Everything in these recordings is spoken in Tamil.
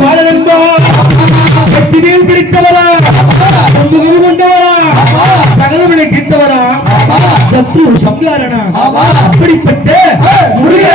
பாலனன்பா சக்தி வேல் பிடித்தவரா சண்முகம் கொண்டவரா சகலவினை தீர்த்தவரா சத்ரு சம்காரணா அப்படிப்பட்ட முருக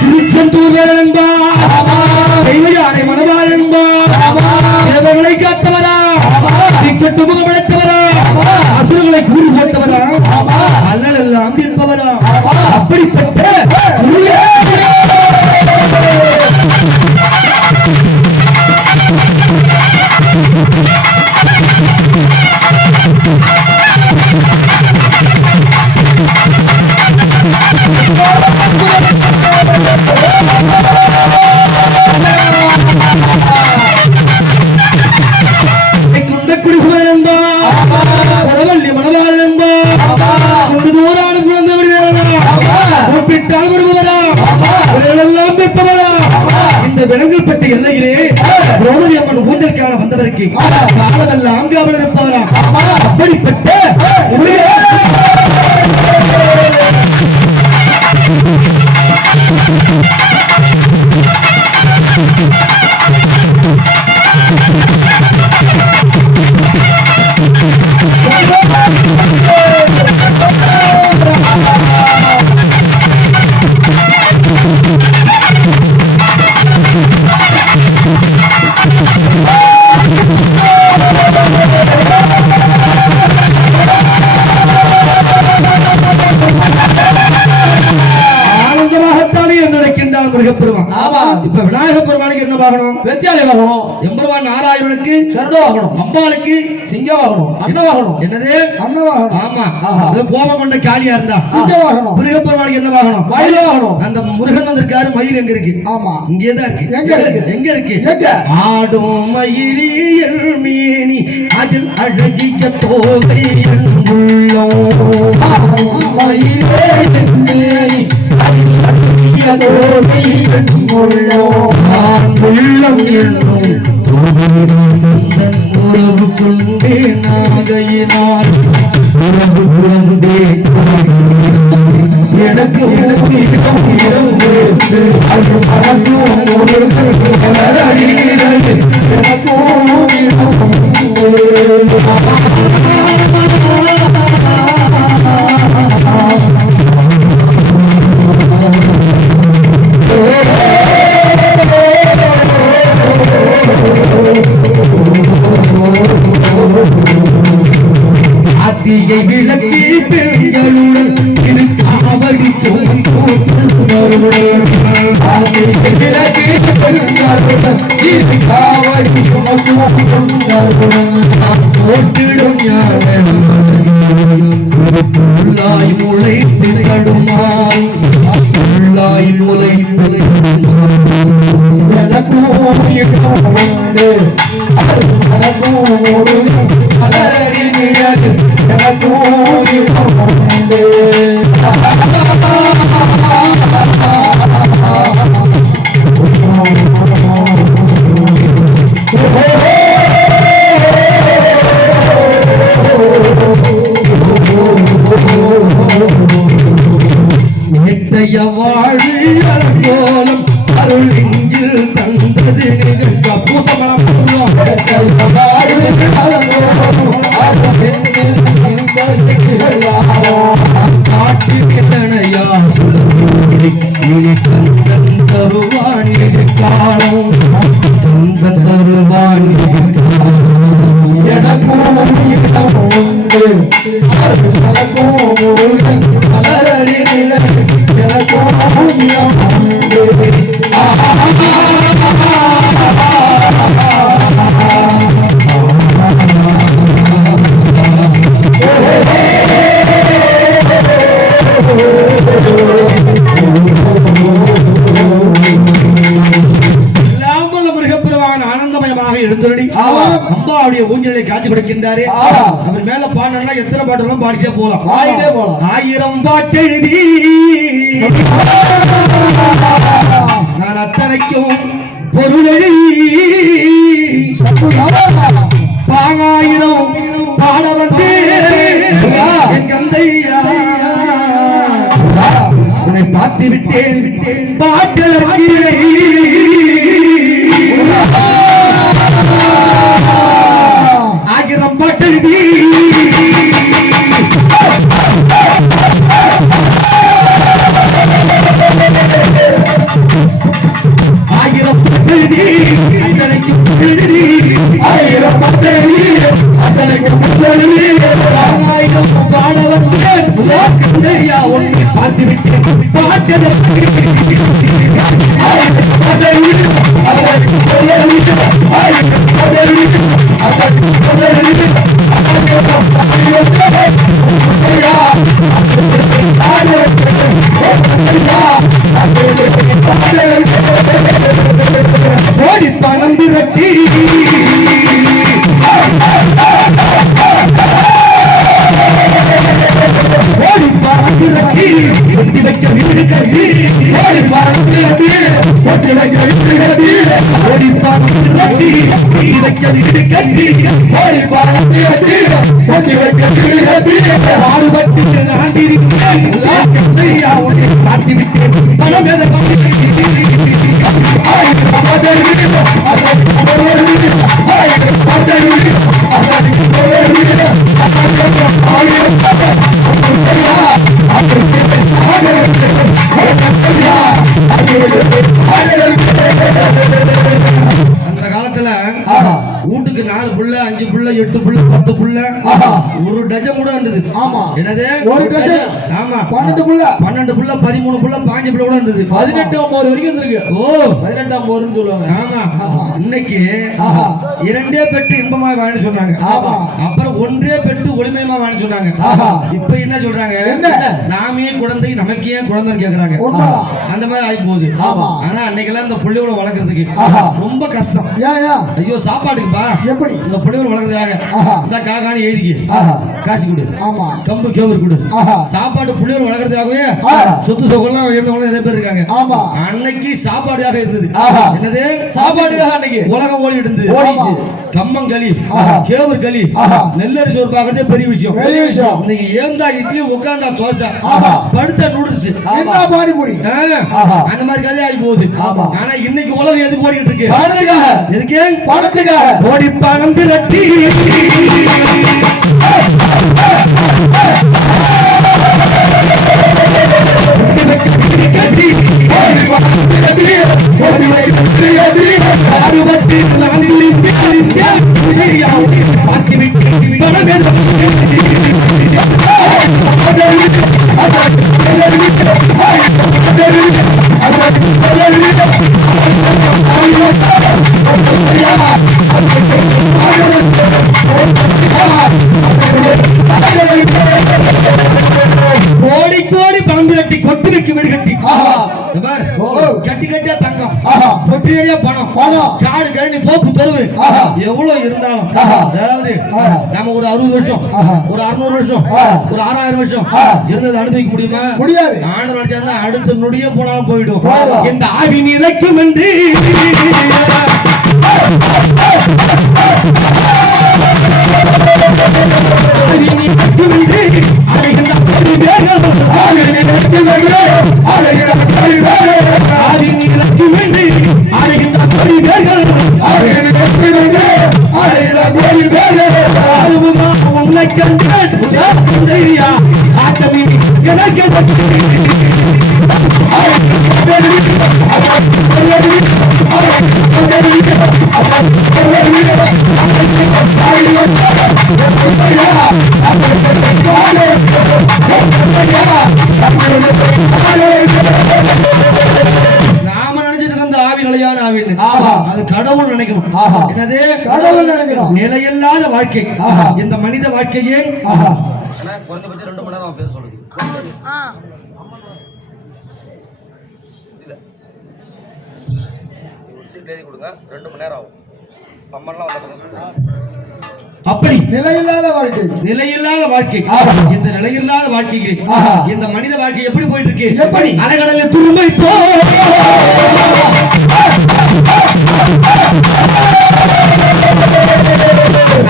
திருச்செந்தூர் வேலன்பா தெய்வயானை மணவாளன்பா தேவர்களை காத்தவரா திக்கட்டுமுக படைத்தவரா அசுரங்களை கூறி போட்டவரா அல்லல் எல்லாம் தீர்ப்பவரா அப்படிப்பட்ட விலங்குப்பட்ட எல்லையிலே திரௌபதி அம்மன் ஊஞ்சல் காண வந்தவருக்கு காலமெல்லாம் காவல் இருப்பவரா அப்படிப்பட்ட இப்ப விநாயக பெருமானுக்கு என்ன வாகனம்? வெற்றியாலை வாகனம். எம்பெருமான் நாராயணனுக்கு கருட வாகனம், அம்பாளுக்கு சிங்க வாகனம், அன்ன வாகனம். என்னது? அன்ன வாகனம். ஆமா, அது கோபம் கொண்ட காளியா இருந்தா சிங்க வாகனம். முருக பெருமானுக்கு என்ன வாகனம்? மயில் வாகனம். அந்த முருகன் வந்திருக்காரு, மயில் எங்க இருக்கு? ஆமா, இங்கே தான் இருக்கு. எங்க இருக்கு? எங்க இருக்கு? ஆடும் மயிலியல் மேனி அதில் அழகிய தோகை உள்ளம். ஆடும் மயிலியல் மேனி அதில் அழகிய தோகை உள்ளம் என்னும் உறவு கொண்டே நாகையினால் உறவு கொண்டே எனக்கு எனக்கு இடம் இடம் அது மறக்கும் அத்தியை விளக்கி பெண்களுடன் திருக்காவடி போட்டிடும் உள்ளாய் முளைத்து தடுமாய் உள்ளாய் முளைத்து நேற்றைய வாழு அலங்கோலம் அருள் இங்கில் தந்தது நிகழ்ந்த பூசமலம் காட்டி கிட்டனையா சொல்லி கந்தன் தருவான் காலம் கந்தன் தருவான் எனக்கும் உண்டு அம்பாவுடைய ஊஞ்சலை காட்சி காட்சி கொடுக்கின்றாரு. அவர் மேல பாடலாம் எத்தனை பாட்டெல்லாம் பாடிட்டே போலாம். 1000 பாட்டு எழுதி நான் அத்தனைக்கும் பொருள் எழுதி பாங்காயிரம் பாட வந்து என் கந்தையா உன்னை பார்த்து விட்டேன் பாட்டு ஆயிரம் பாட்டெழுதி ஆயிரம் பாட்டெழுதி அத்தனைக்கு எழுதி ஆயிரம் பாட்டெழுதி அத்தனைக்கு ஆயிரம் பாட வந்தேன் கந்தையா உன்னை பார்த்து விட்டேன் பாட்டு ஓடி பணம் திரட்டி ஓடி பணம் திரட்டி ஒட்டி வைக்க வீடு கட்டி ஓடி பணம் திரட்டி ஒட்டி வைக்க வீடு கட்டி ஓடி பணம் திரட்டி ஒட்டி வைக்க வீடு கட்டி ஓடி பணம் திரட்டி ஒட்டி வைக்க வீடு கட்டி பாடுபட்டு நான் இருக்கிறேன் கந்தையா உன்னை பார்த்து விட்டேன் பணம் எதை அந்த காலத்துல வீட்டுக்கு 4 புள்ள 5 புள்ள 8 புள்ள 10 புள்ள ஒரு டஜன் கூட இருந்தது. ஆமா என்னது ஒரு டஜன். ஆமா 12 புள்ள 13 புள்ள 15 புள்ள கூட இருந்தது. 18 ஓவர் வரைக்கும் இருந்திருக்கு. ஓ 18 ஓவர்னு சொல்லுவாங்க. ஆமா இன்னைக்கு இரண்டே பெட்டு இன்பமா வாழ சொன்னாங்க. ஆமா அப்புறம் ஒன்றே பெட்டு ஒளிமயமா வாழ சொன்னாங்க. இப்போ என்ன சொல்றாங்க நாமே குழந்தை நமக்கு ஏன் குழந்தைன்னு கேக்குறாங்க. அந்த மாதிரி ஆகி போகுது. ஆனா அன்னைக்கெல்லாம் இந்த புள்ளையோட வளர்க்கறதுக்கு ரொம்ப கஷ்டம். ஐயோ சாப்பாடுக்குப்பா எப்படி இந்த புள்ளையோட வளர்க்கறதுக்காக இந்த காகானி எழுதிக்கு காசு கொடு. ஆமா கம்பு கேவர் கொடு. சாப்பாடு புள்ளையோட வளர்க்கறதுக்காகவே சொத்து சொகெல்லாம் இருந்தவங்க நிறைய பேர் இருக்காங்க. ஆமா அன்னைக்கு சாப்பாடுக்காக இருந்தது. என்னது சாப்பாடுக்காக அன்னைக்கு உலகம் ஓடி இருந்தது. கம்மங்களி கேவர் களி நெல்லரி சோறு பாக்குறதே பெரிய விஷயம். இன்னைக்கு ஏந்தா இட்லி உட்கார்ந்தா தோசை படுத்த நூடுல்ஸ் என்ன பானிபூரி அந்த மாதிரி கதை ஆகி போகுது. ஆனா இன்னைக்கு உலகம் எதுக்கு ஓடிட்டு இருக்கு? எதுக்கு? பணத்துக்காக ஓடி பணம் திரட்டி கட்டி கோடி கோடி பணம் திரட்டி கொட்டு வைக்க வீடு கட்டி கட்டி கட்டியா தங்கம் பொட்டியா பணம் காடு கழனி போப்பு தொழுவு எவ்வளவு இருந்தாலும் அதாவது நம்ம ஒரு 60 வருஷம் ஒரு 600 வருஷம் ஒரு 6000 வருஷம் இருந்தது அனுபவிக்க முடியுமா? முடியாது. ஆண்டு நினைச்சா அடுத்த நொடியே போனாலும் போயிடும். இந்த ஆவி நிலைக்கும் என்று உன்னை கண்டையா ஆட்டமி எனக்கு நாம நினைச்சிட்டு அந்த ஆவி நிலையான ஆவின்னு அது கடவுள் நினைக்கணும். என்னது கடவுள் நினைக்கணும். நிலையில்லாத வாழ்க்கை இந்த மனித வாழ்க்கையே குறைந்தபட்சம் 2 மணி நேரம் பேர் சொல்லுது. ஒரு சீட் எழுதி கொடுங்க 2 மணி நேரம் ஆகும். அப்படி நிலையில்லாத வாழ்க்கை இந்த நிலையில்லாத வாழ்க்கைக்கு இந்த மனித வாழ்க்கை எப்படி போயிட்டு இருக்கு? எப்படி? அலைகடலில் துரும்பை போ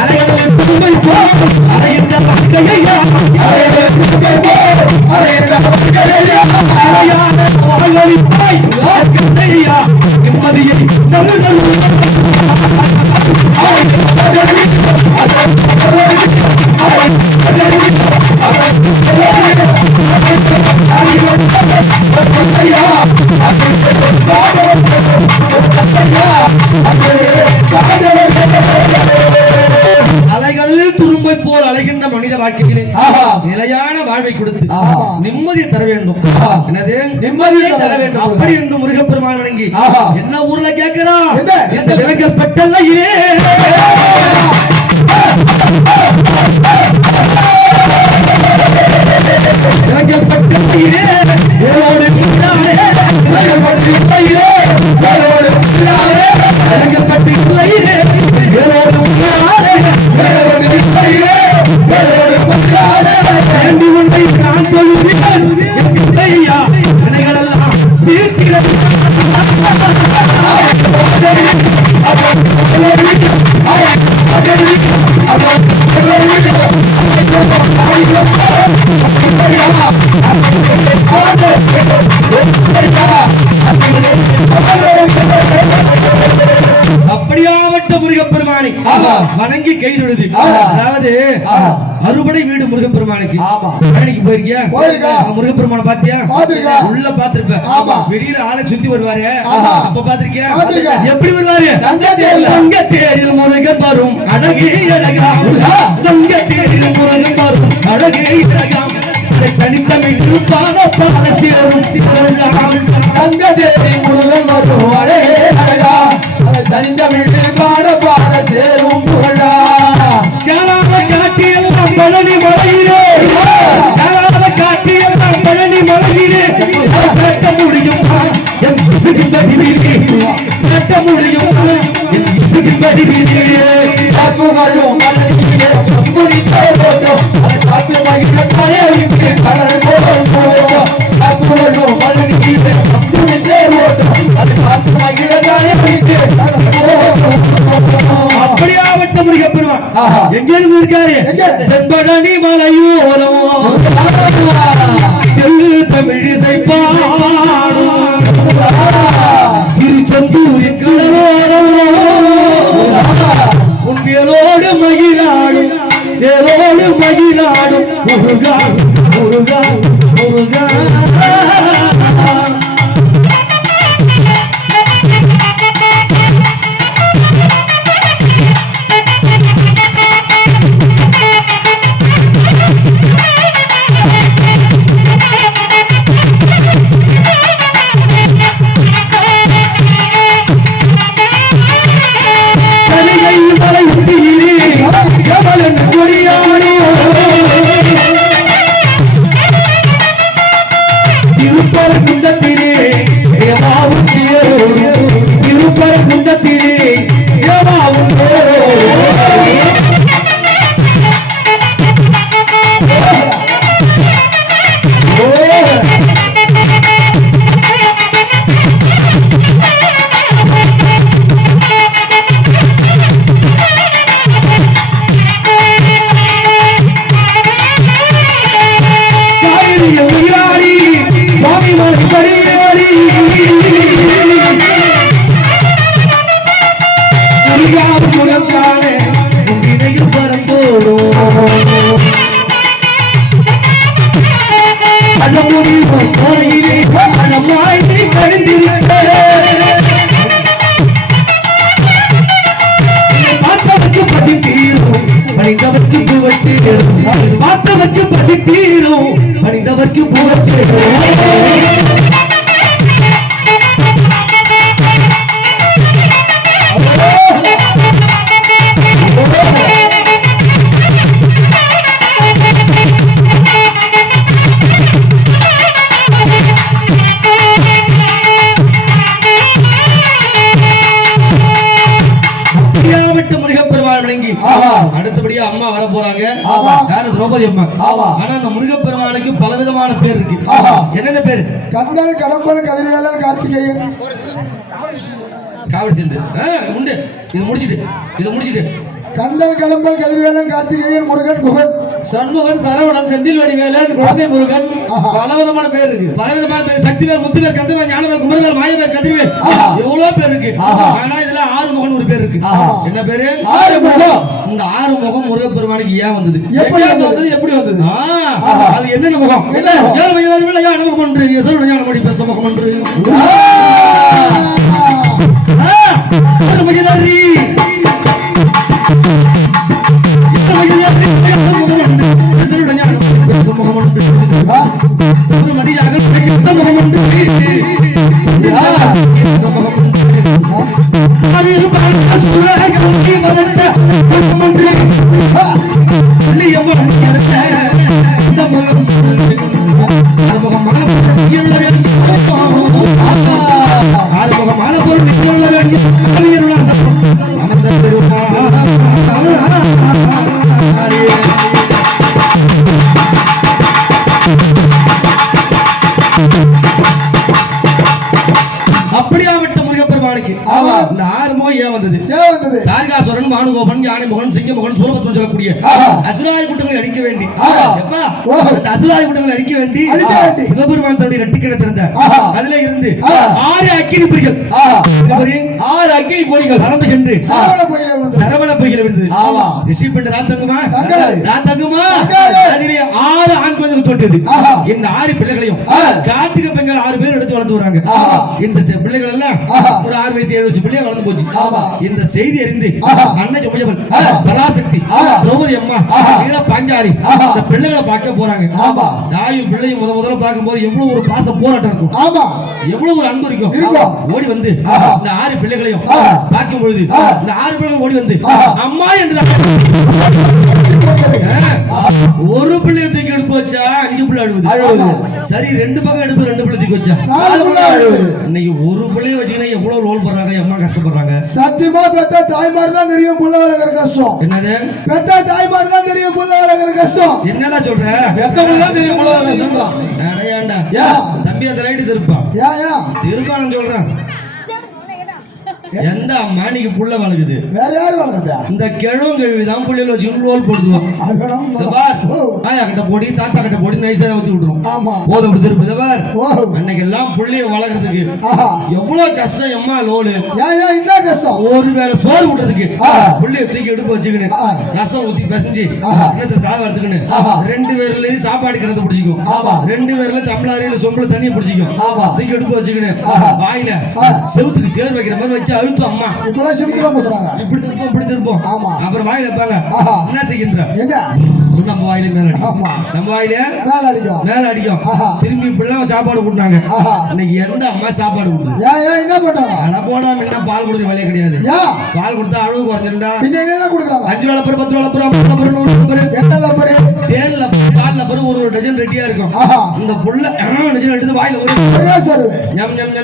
அலைகடலில் துரும்பை போ அலைகின்ற வாழ்க்கையா வாழ்வழிப்பாய் நிம்மதியை அலைகளில் துரும்பை போல் அலைகின்ற மனித வாழ்க்கைகளே நிலையான வாழ்வை கொடுத்து நிம்மதியை தர வேண்டும். என்னது? நிம்மதியை தர வேண்டும். அப்படி என்று முருகப்பெருமான் வணங்கி என்ன ஊர்ல கேட்கிறான்? விலங்கல் பெட்டல்லையே விலங்கல் பெட்டல்லையே வேரோடு முன்னாலே விலங்கல் பெட்டல்லையே வேரோடு முன்னாலே விலங்கல் பெட்டல்லையே வேரோடு முன்னாலே வேரோடு முன்னாலே வேரோடு முன்னாலே வேண்டி ஒன்றை நான் தொழுகிறேன் ஐயா வினைகளெல்லாம் தீர்க்கிறது. அப்படியாவட்ட முருகப்பெருமானை வணங்கி கை தொழுது. அதாவது அறுபடை வீடு முருகப்பெருமானுக்கு பழனிக்கு போயிருக்கியா? முருகப்பெருமான பாத்தியா? உள்ள பாத்திருப்ப. வெளியில ஆளை சுத்தி வருவாரு. அப்ப பாத்திருக்கியா? எப்படி வருவாரு? தங்க தேரில் முருகன் வரும் அழகே அழகாம். தங்க தேரில் முருகன் வரும் அழகே அழகாம். தனித்தமிழ் பாட பாட சேரும் தங்க தேரில் முருகன் வரும் அழகே அழகாம். தனித்தமிழ் பாட பாட சேரும் புகழா. கேளாத காட்சியெல்லாம் பழனி மலையிலே கேளாத காட்சியெல்லாம் பழனி மலையிலே கட்ட முடியும் என் இசுகின்படிவிலே கட்ட முடியும் என் இசுகின்படிவிலே புகழும் மலையிலே குடித்த போட்டோம் அதை காத்து மகிழ தலையறிந்து கடல் போடும் புகழும் மலையிலே குடித்த போட்டோம் அதை காத்து மகிழ தலையறிந்து அப்படியாவட்ட முருகப்பெருமான் எங்க இருந்து இருக்காரு? தென்பழனி மலையோரமோ தெல்லு தமிழ் இசைப்பாடும் திருச்செந்தூரின் கடலோரமோ உண்மையோடு மகிழாடும் ஏதோடு மகிழாடும் முருகா முருகா முருகா. திருப்பரங்குன்றத்திலே ஏவாவும் பார்த்தவர்க்கு பசி தீரும் பணிந்தவர்க்கு புகழ் சேரும். திரௌபதி அம்மா. ஆமா. ஆனா அந்த முருகப்பெருமானுக்கு பலவிதமான பேர் இருக்கு. என்னென்ன பேரு? கந்தன், கடம்பன், கதிர்வேலன், கார்த்திகேயன். காவடி சேர்ந்து உண்டு. இது முடிச்சிட்டு கந்தன், கடம்பன், கதிர்வேலன், கார்த்திகேயன், முருகன், குகன், சண்முகன், சரவணன், செந்தில் வடிவேலன், குழந்தை முருகன், பலவிதமான பேர் இருக்கு. பலவிதமான பேர். சக்திவேல், முத்துவேல், கந்தவேல், ஞானவேல், குமரவேல், மாயவேல், கதிர்வேல், எவ்வளவு பேர் இருக்கு. ஆனா இதுல ஆறுமுகன் ஒரு பேர் இருக்கு. என்ன பேரு? ஆறுமுகம். இந்த ஆறுமுகம் முருகப்பெருமானுக்கு ஏன் வந்தது? எப்படி வந்தது? அது என்னென்ன முகம்? ஏழு வயதான ஞான முகம் ஒன்று, எசருடைய ஞான மொழி பேச முகம் ஒன்று. ஒரு மடியாக முகம் ஒன்று. ஆறுமுகமான பொருள் நிச்சயம் வேண்டும். அப்படியாப்பட்ட முருகப்பெருமானுக்கு இந்த ஆறுமுகம் ஏன் வந்தது? தாரிகாசுரன், பானுகோபன், யானைமுகன், சிங்கமுகன், சூரபத்மன் சொல்லக்கூடிய அசுராய கூட்டங்களை அடிக்க வேண்டி அந்த அசுராய கூட்டங்களை அடிக்க வேண்டி சிவபெருமான் தன்னுடைய நெட்டிக்கிட திறந்த அதுல இருந்து 6 அக்கினி பொறிகள் 6 அக்கினி பொறிகள் பறந்து சென்று சரவண பொய்களை விழுந்தது. ரிஷி பெண் ராத்தங்குமா அதிலே 6 ஆண் குழந்தைகள் தோன்றியது. இந்த 6 பிள்ளைகளையும் கார்த்திகை பெண்கள் 6 பேர் எடுத்து வளர்த்து வராங்க. இந்த பிள்ளைகள் எல்லாம் ஒரு 6 வயசு 7 வயசு பிள்ளைய வளர்ந்து போச்சு. இந்த செய்தி அறிந்து அன்னை ஜுமஜபல், பராசக்தி, திரௌபதி அம்மா, வீர பாஞ்சாலி இந்த பிள்ளைகளை பார்க்க போறாங்க. தாயும் பிள்ளையும் முதல்ல பார்க்கும்போது எவ்வளவு ஒரு பாச போராட்டம் இருக்கும். எவ்வளவு ஒரு அன்பு இருக்கும். ஓடி வந்து இந்த 6 பிள்ளைகளையும் பார்க்கும் பொழுது இந்த 6 பிள்ளைகளும் ஓடி வந்து அம்மா என்று ஒரு பிள்ளைய தூக்கி எடுத்து வச்சா 5 பிள்ளை அழுவுது. சரி 2 பக்கம் எடுப்பு 2 பிள்ளை தூக்கி வச்சா இன்னைக்கு ஒரு பிள்ளைய வச்சுக்கினா எவ்வளவு ரோல் பண்றாங்க, எம்மா கஷ்டப்படுறாங்க. சத்தியமா பெத்த தாய்மார் தான் தெரியும் புள்ள வளர்க்கிற கஷ்டம். என்னது? பெத்த தாய்மார் தான் தெரியும் புள்ள வளர்க்கிற கஷ்டம். என்னடா சொல்ற? பெத்தவங்க தான் தெரியும் புள்ள வளர்க்கிற கஷ்டம். அடையாண்டா தம்பி அந்த லைட்டு திருப்பான் திருப்பான்னு சொல்றேன். எந்த அம்மா நீங்க புள்ள வளர்க்குது? வேற யாரு வளர்க்குதா? இந்த கிழவும் கழுவிதான் புள்ளையில வச்சு ரோல் போடுவோம். ஆயா கிட்ட போடி தாத்தா கிட்ட போடி நைசா ஊத்தி விட்டுரும். போதும் திருப்பி அன்னைக்கு எல்லாம் புள்ளைய வளர்க்கறதுக்கு எவ்வளவு கஷ்டம். எம்மா லோடு என்ன கஷ்டம்? ஒரு வேளை சோறு விட்டுறதுக்கு புள்ளைய தூக்கி எடுப்பு வச்சுக்கின்னு ரசம் ஊத்தி பிசைஞ்சு சாதம் எடுத்துக்கின்னு 2 பேர்லயும் சாப்பாடு கிணத்து பிடிச்சிக்கும். 2 பேர்ல தமிழாரியில சொம்புல தண்ணியை பிடிச்சிக்கும். தூக்கி எடுப்பு வச்சுக்கின்னு வாயில செவுத்துக்கு சேர் வைக்கிற மாதிரி வச்சு அழுத்து அம்மா இப்படி இப்படி திருப்போம். அப்புறம் வாயில வைப்பாங்க. என்ன செய்கின்ற நம்ம வாயில மேல நம்ம வாயில மேல அடிக்கும். திரும்பி இப்படிலாம் சாப்பாடு கொடுத்தாங்க. இன்னைக்கு எந்த அம்மா சாப்பாடு கொடுத்து என்ன பண்றாங்க? போனா முன்ன பால் கொடுக்குற வேலையே கிடையாது. பால் கொடுத்தா அளவு குறைஞ்சிருந்தா 5 வேலைப்பரு 10 வேலைப்பரு 50 வேலைப்பரு தேன்ல பால்ல பரு ஒரு டஜன் ரெடியா இருக்கும். இந்த புள்ள டஜன் எடுத்து வாயில ஒரு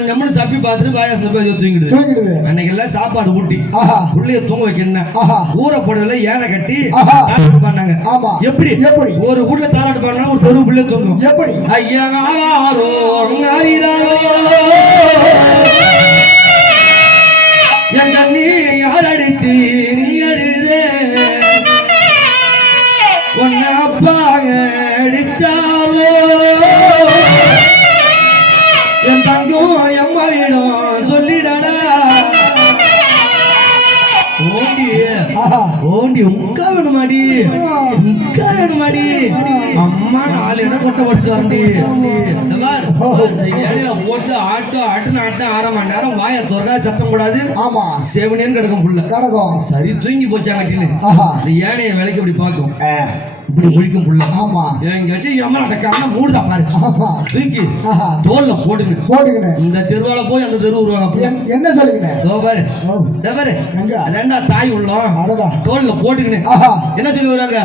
நம்மளும் சப்பி பார்த்துட்டு பாயாசம் போய் தூங்கிடுது. அன்னைக்கு எல்லாம் சாப்பாடு ஊட்டி புள்ளைய தூங்க வைக்கணும். ஊரை போடல ஏனை கட்டி பண்ணாங்க. எப்படி ஒரு வீட்டுல தாலாட்டு பாடினா ஒரு தெரு பிள்ளை தூங்கும். எப்படி? ஐயா ஆரோ என் கண்ணி யார் அடிச்சு நீ அழுது உன்ன அப்பா அடிச்சாரோ என் தங்கம் எம்மா வீடும் சொல்லிடடா ஓண்டி உங்கா வேணுமாடி அம்மா 4 இடம் கொட்ட படிச்சாண்டி. ஏழையில போட்டு ஆட்டம் 6 மணி நேரம் வாய துறகா சத்தம் கூடாது. சேவனியன்னு கிடக்கும் புள்ள கிடக்கும். சரி தூங்கி போச்சாங்கட்டின்னு இந்த ஏனைய வேலைக்கு இப்படி பார்க்கும். இப்படி முழிக்கும் புள்ள. இங்க வச்சு எம்ம நடக்காம மூடுதா பாரு. தூக்கி தோல்ல போட்டுக்கிட்டு இந்த தெருவால போய் அந்த தெரு வருவாங்க. என்ன சொல்லுங்க பாரு அதான்டா தாய் உள்ளோம் தோல்ல போட்டுக்கின்னு என்ன சொல்லி வருவாங்க?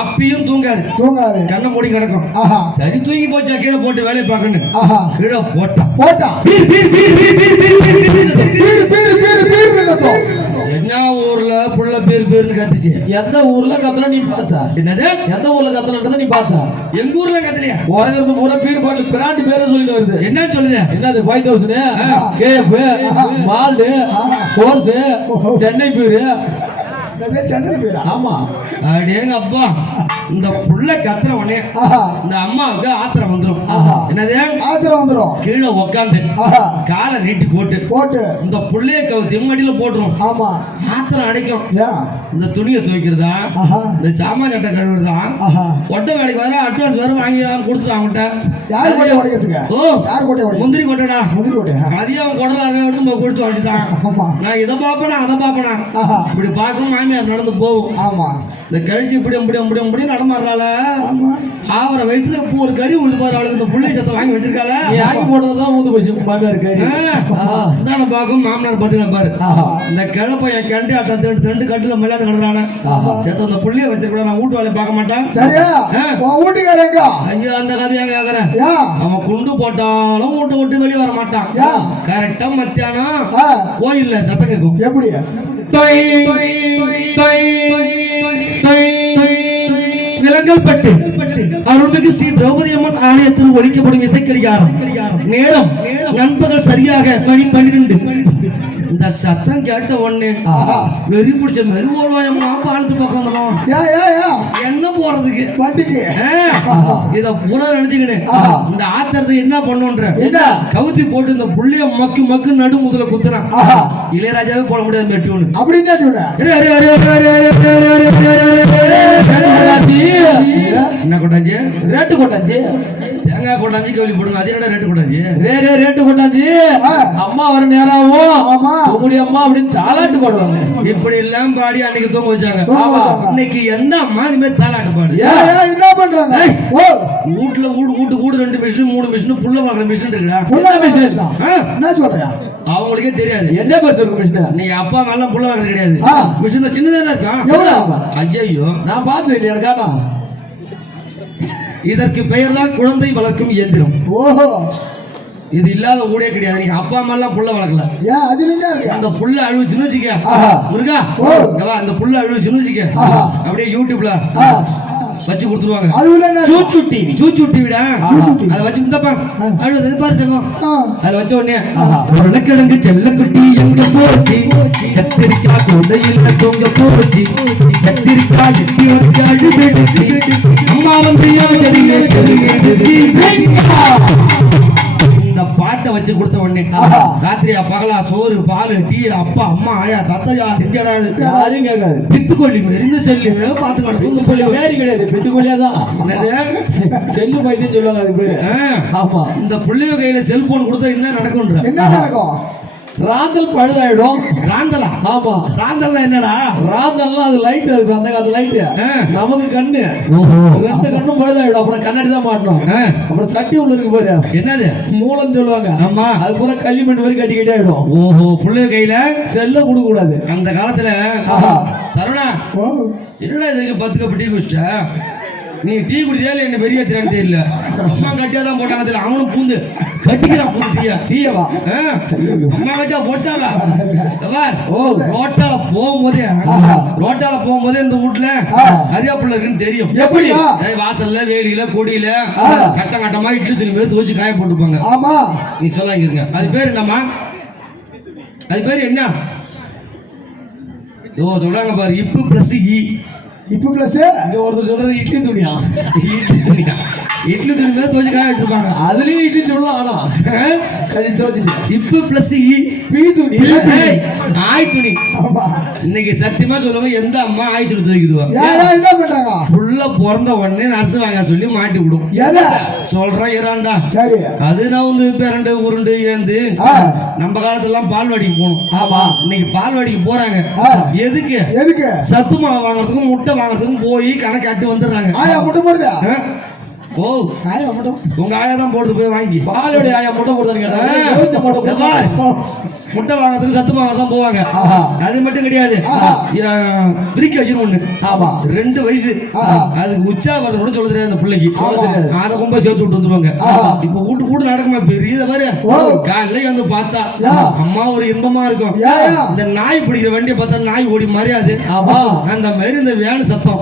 அப்பயும் தூங்காது. கிடப்பாரு. கண்ணை மூடி கிடக்கும். ஆஹா. சரி தூங்கி போச்சா கீழே போட்டு வேலையை பார்க்கணும். ஆஹா. கீழே போட்டா போட்டா பீர் பீர் பீர் பீர் பீர் பீர் பீர் பீர் பீர். பீர் பீர் பீர் பீர் கத்தும். என்ன ஊர்ல புள்ள பேர் பேர்னு கத்துச்சு. எந்த ஊர்ல கத்தல நீ பார்த்தா? என்னது? எந்த ஊர்ல கத்தலன்றத நீ பார்த்தா? எங்க ஊர்ல கத்தலையா? உரகிறது பூரா பீர் பாட்டில் பிராண்ட் பேரை சொல்லிட்டு வருது. என்ன சொல்லுது? என்னது 5000 KF malt force Chennai beer. Chennai பீரா? ஆமா. அடேங்க அப்பா, இந்த புள்ள கத்துற உடனே ஆஹா. இந்த அம்மாவுக்கு ஆத்திரம் வந்துரும். ஆஹா. என்னது? ஆத்திரம் வந்துரும். கீழே உக்காந்து ஆஹா. காலை நீட்டி போட்டு போட்டு இந்த புள்ளைய கவுத்தி மடியில போட்டுரும். ஆமா. ஆத்திரம் அடைக்கும். ஏன்? இந்த துணியை துவைக்கிறதா, ஆஹா. இந்த சாமான் கட்ட கழுவுறதா, ஆஹா. கொட்டை வேலைக்கு வர அட்வான்ஸ் வர வாங்கி கொடுத்துட்டு அவன்கிட்ட. யார் கோட்டை உடைக்கிறதுக்கு? ஓ, யார் கோட்டை உடைக்க? முந்திரி கொட்டைடா. முந்திரி கோட்டையா? அதையும் அவன் குடல எடுத்து கொடுத்து வச்சுட்டான். ஆமா. நான் இதை பார்ப்பேனா அதை பார்ப்பேனா, ஆஹா. இப்படி பார்க்க மாமியார் நடந்து போகும். ஆமா. இந்த கழிச்சு இப்படி நடமாடுறாள. ஆமா. சாவர வயசுல இப்போ ஒரு கறி உழுது பாரு, அவளுக்கு இந்த புள்ளை சத்தம் வாங்கி வச்சிருக்காள. நீ ஆக்கி போட்டதான் ஊந்து போச்சு மாமியார் இருக்காரு. இந்தான பார்க்கும் மாமனார் பட்டுன பாரு. ஆஹா. இந்த கிழப்ப என் கண்டி ஆட்டம் ரெண்டு கட்டுல மலையாளம் கிடறானே. ஆஹா. சேர்த்து அந்த புள்ளைய வச்சிருக்க நான் வீட்டு வேலையை பார்க்க மாட்டான். சரியா? உன் வீட்டுக்காரங்க? ஐயோ அந்த கதையாக கேக்குறேன். ஏன்? அவன் குண்டு போட்டாலும் வீட்டு விட்டு வெளியே வர மாட்டான். ஏன்? கரெக்டா மத்தியானம் ஆ. கோயில்ல சத்தம் கேட்கும். எப்படி? விலங்கல்பட்டு அருள்மிகு ஸ்ரீ திரௌபதி அம்மன் ஆலயத்தில் ஒலிக்கப்படும் இசைக்கடிகாரம். நேரம் நண்பகல் சரியாக மணி 12. இந்த சத்தம் கேட்ட உடனே வெறி பிடிச்ச மெருவோலமா பாலத்து பக்கம் வந்துடும். என்ன போறதுக்கு வண்டிக்கு இத பூரா நினைச்சுக்கிட்டு இந்த ஆத்திரத்தை என்ன பண்ணுன்ற என்ன கவுத்தி போட்டு இந்த புள்ளிய மக்கு மக்கு நடு முதல்ல குத்துறான். இளையராஜாவே போட முடியாது மெட்டுன்னு அப்படின்னு என்ன கொட்டாஞ்சி? ரேட்டு கொட்டாஞ்சி. தேங்காய் கொட்டாஞ்சி கவுளி போடுங்க. அது என்ன ரேட்டு கொட்டாஞ்சி? ரேட்டு கொட்டாஞ்சி. அம்மா வர நேராவும் உங்களுடைய அம்மா அப்படின்னு தாலாட்டு பாடுவாங்க. இப்படி எல்லாம் பாடி அன்னைக்கு தூங்க வச்சாங்க. இன்னைக்கு என்ன அம்மா இனிமேல் தாலாட்டு பாடு? என்ன பண்றாங்க? வீட்டுல வீடு 2 மிஷின் 3 மிஷின் புள்ள வளர்க்குற மிஷின் இருக்குடா. என்ன சொல்றியா? அவங்களுக்கே தெரியாது என்ன பேர் சொல்லுங்க மிஷின். நீங்க அப்பா மேல புள்ள வளர்க்க கிடையாது. மிஷின் சின்னதானே இருக்கான். ஐயோ நான் பார்த்து இல்லையா காட்டா. இதற்கு பெயர் தான் குழந்தை வளர்க்கும் இயந்திரம். ஓஹோ. இது இல்லாத ஊடே கிடையாது. நீங்க அப்பா அம்மா எல்லாம் புள்ள வளர்க்கல. ஏன் அதுல என்ன இருக்கு? அந்த புள்ள அழுவுச்சுன்னு வச்சுக்க முருகா, அந்த புள்ள அழுவுச்சுன்னு வச்சுக்க அப்படியே யூடியூப்ல வச்சு கொடுத்துருவாங்க. சூச்சு டிவி. சூச்சு டிவிடா. அதை வச்சு இந்தப்பா அழுவது பாரு சங்கம். அதுல வச்ச உடனே உருளைக்கிழங்கு செல்லக்குட்டி எங்க போச்சு, கத்திரிக்காய் கொண்டையில் தொங்க போச்சு, கத்திரிக்காய் எட்டி வந்து அழுதுடுச்சு, அம்மா வந்து இந்த பாட்டை வச்சு கொடுத்த உடனே ராத்திரியா பகலா சோறு பால் டீ அப்பா அம்மா ஆயா தத்தையா யாரும் கேட்காது. பித்துக்கொல்லி மெரிந்து செல்லு பார்த்து பித்துக்கொல்லி வேறு கிடையாது. பித்துக்கொல்லியா தான் செல்லு பைத்தியம் சொல்லுவாங்க அது பேரு. ஆமா. இந்த பிள்ளைய கையில செல்போன் கொடுத்தா என்ன நடக்கும்ன்ற? என்ன நடக்கும்? ராந்தல் பழுதாயிடும். ராந்தலா? ஆமா. ராந்தல்னா என்னடா? ராந்தல்னா அது லைட். அது அந்த காலத்து லைட். நமக்கு கண்ணு 2 கண்ணும் பழுதாயிடும். அப்புறம் கண்ணாடி தான் மாட்டணும். அப்புறம் சட்டி உள்ள இருக்கு பாரு, என்னது மூலம் சொல்லுவாங்க. ஆமா. அது பூரா களிமண் மாதிரி கட்டி கட்டி ஆயிடும். ஓஹோ. பிள்ளைய கையில செல்ல கொடுக்க கூடாது. அந்த காலத்துல சரவணா என்னடா இதுக்கு 10 கப் டீ குடிச்சிட்ட? நீ டீ குடிச்சா இல்ல என்ன பெரிய திறன் தெரியல. அம்மா கட்டியாதான் போட்டாங்க தெரியல. அவனும் பூந்து கட்டிக்கிறான் பூந்து டீயவா. அம்மா கட்டியா போட்டாரா? ரோட்டால போகும்போதே இந்த வீட்டுல அரியாப்புள்ள இருக்குன்னு தெரியும். எப்படி? வாசல்ல வேலியில கொடியில கட்டம் கட்டமா இட்லி துணி மேல துவச்சு காய போட்டுப்பாங்க. ஆமா. நீ சொல்லாங்க இருங்க. அது பேரு என்னம்மா? அது பேரு என்ன? சொல்றாங்க பாரு, இப்பு பிளஸ் இ. இப்போ பிளஸ் இங்க ஒருத்தர் சொல்றது இட்லி துணியா? இட்லி துணி மேல துவச்சு காய வச்சிருப்பாங்க. அதுலயும் இட்லி சொல்லலாம். ஆனா இப்பு பிளஸ் இ பீ துணி. ஆய் துணி. இன்னைக்கு சத்தியமா சொல்லுங்க, எந்த அம்மா ஆய் துணி துவைக்குதுவா? என்ன பண்றாங்க? புள்ள பிறந்த உடனே நர்ஸ் வாங்க சொல்லி மாட்டி விடும். சொல்றேன் இறாண்டா. சரி. அது நான் வந்து பிறண்டு உருண்டு ஏந்து நம்ம காலத்துல பால்வாடிக்கு போகணும். ஆமா. இன்னைக்கு பால்வாடிக்கு போறாங்க. எதுக்கு? சத்து மாவு வாங்குறதுக்கும் முட்டை வாங்குறதுக்கும் போய் கணக்காட்டு வந்துடுறாங்க. முட்டை போடுதா? ஓ ஆயா மட்டும் உங்க ஆயா தான் போடுது போய் வாங்கி பாலோட ஆயா முட்டை போடுதான்னு முட்டை வாங்குறதுக்கு சத்து வாங்க தான் போவாங்க. அது மட்டும் கிடையாது, பிரிக்க வச்சிரும் ஒண்ணு. ஆமா 2 வயசு அதுக்கு உச்சாவரத்தை கூட சொல்ல தெரியாது அந்த பிள்ளைக்கு. அதை ரொம்ப சேர்த்து விட்டு வந்துருவாங்க. இப்ப கூட்டு கூட்டு நடக்குமா பெரிய பாரு. காலையில வந்து பார்த்தா அம்மா ஒரு இன்பமா இருக்கும். இந்த நாய் பிடிக்கிற வண்டியை பார்த்தா நாய் ஓடி மறையாது. அந்த மாதிரி இந்த வேன் சத்தம்,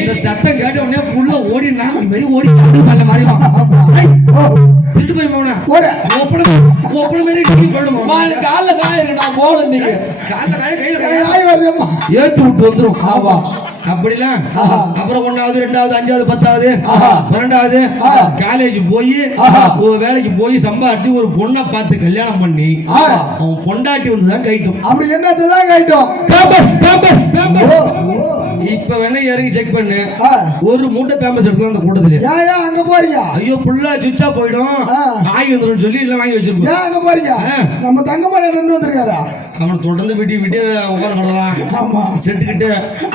இந்த சத்தம் கேட்ட உடனே புள்ள ஓடி நாய் மாதிரி ஓடி பண்ண மாதிரி திருட்டு போய் போனா ஓப்பன மாதிரி கால காய நான் போல நீங்க கால காய கையில ஏத்து விட்டு வந்துரும். ஆமா அப்படிலாம் அப்புறம் 1வது 2வது 5வது 10வது 12வது காலேஜ் போய் வேலைக்கு போய் சம்பாதிச்சு ஒரு பொண்ணை பார்த்து கல்யாணம் பண்ணி அவன் பொண்டாட்டி வந்துதான் கைட்டும். அப்படி என்னதான் கைட்டும்? இப்ப வேணா இறங்கி செக் பண்ணு, ஒரு மூட்டை பேம்பஸ் எடுத்து அந்த கூட்டத்துல. அங்க போறீங்க? ஐயோ புள்ள சுவிட்சா போயிடும் ஆகி வந்துடும் சொல்லி இல்ல வாங்கி வச்சிருக்கோம். அங்க போறீங்க? நம்ம தங்கமலை ரெண்டு வந்திருக்காரா? அவன் தொடர்ந்து விட்டு உட்கார கிடலாம். ஆமா செட்டுக்கிட்டு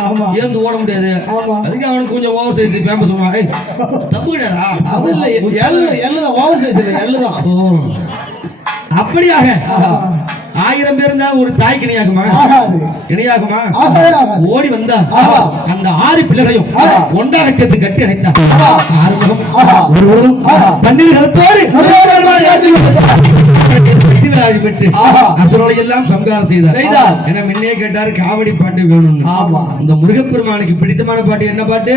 ஆமா ஏந்து ஓட முடியாது. அதுக்கு அவனுக்கு கொஞ்சம் ஓவர் சைஸ் பேம்பஸ் சொல்லுவான். தப்பு கிடையாதா? அது இல்ல எல்லுதான் ஓவர் சைஸ் இல்ல எல்லுதான். அப்படியாக 1000 பேர் இருந்தா ஒரு தாய்க்கு இணையாகுமா? இணையாகுமா? ஓடி வந்தா அந்த 6 பிள்ளைகளையும் ஒன்றாக சேர்த்து கட்டி அணைத்தார். பன்னீர் கலத்தோடு பெற்று அசுரலை எல்லாம் சம்காரம் செய்தார். என முன்னே கேட்டாரு காவடி பாட்டு வேணும்னு. இந்த முருகப்பெருமானுக்கு பிடித்தமான பாட்டு என்ன பாட்டு?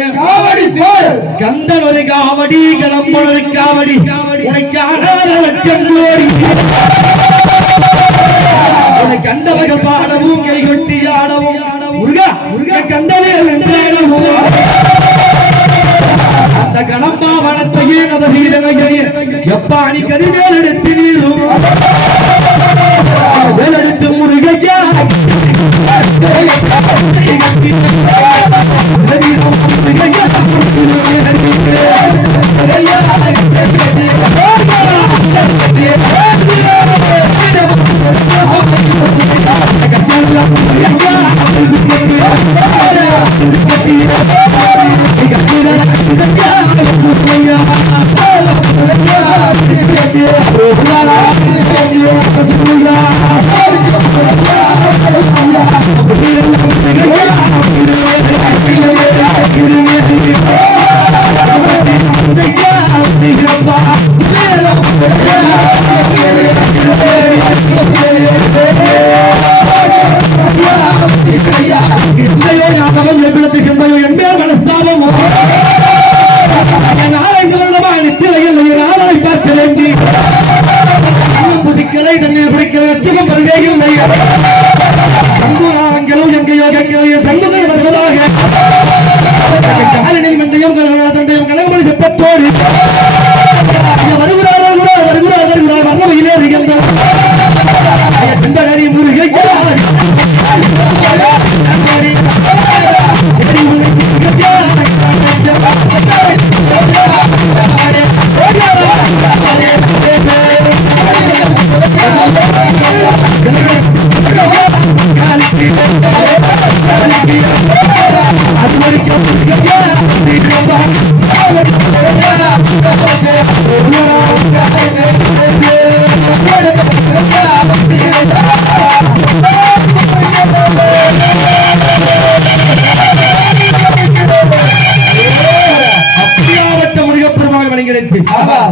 கந்தன் ஒரு காவடி கலம்பன் ஒரு காவடி உனக்கான லட்சம் கோடி கண்டவர்கள் பாடவும் கை கொட்டி ஆடவும் முருகா முருகா கண்டவேல் என்றாலும் அந்த கடம்பா வனத்தையே நவசீரமையே எப்பா நீ கதிர்வேல் எடுத்து நீரும் வேலெடுத்து முருகையா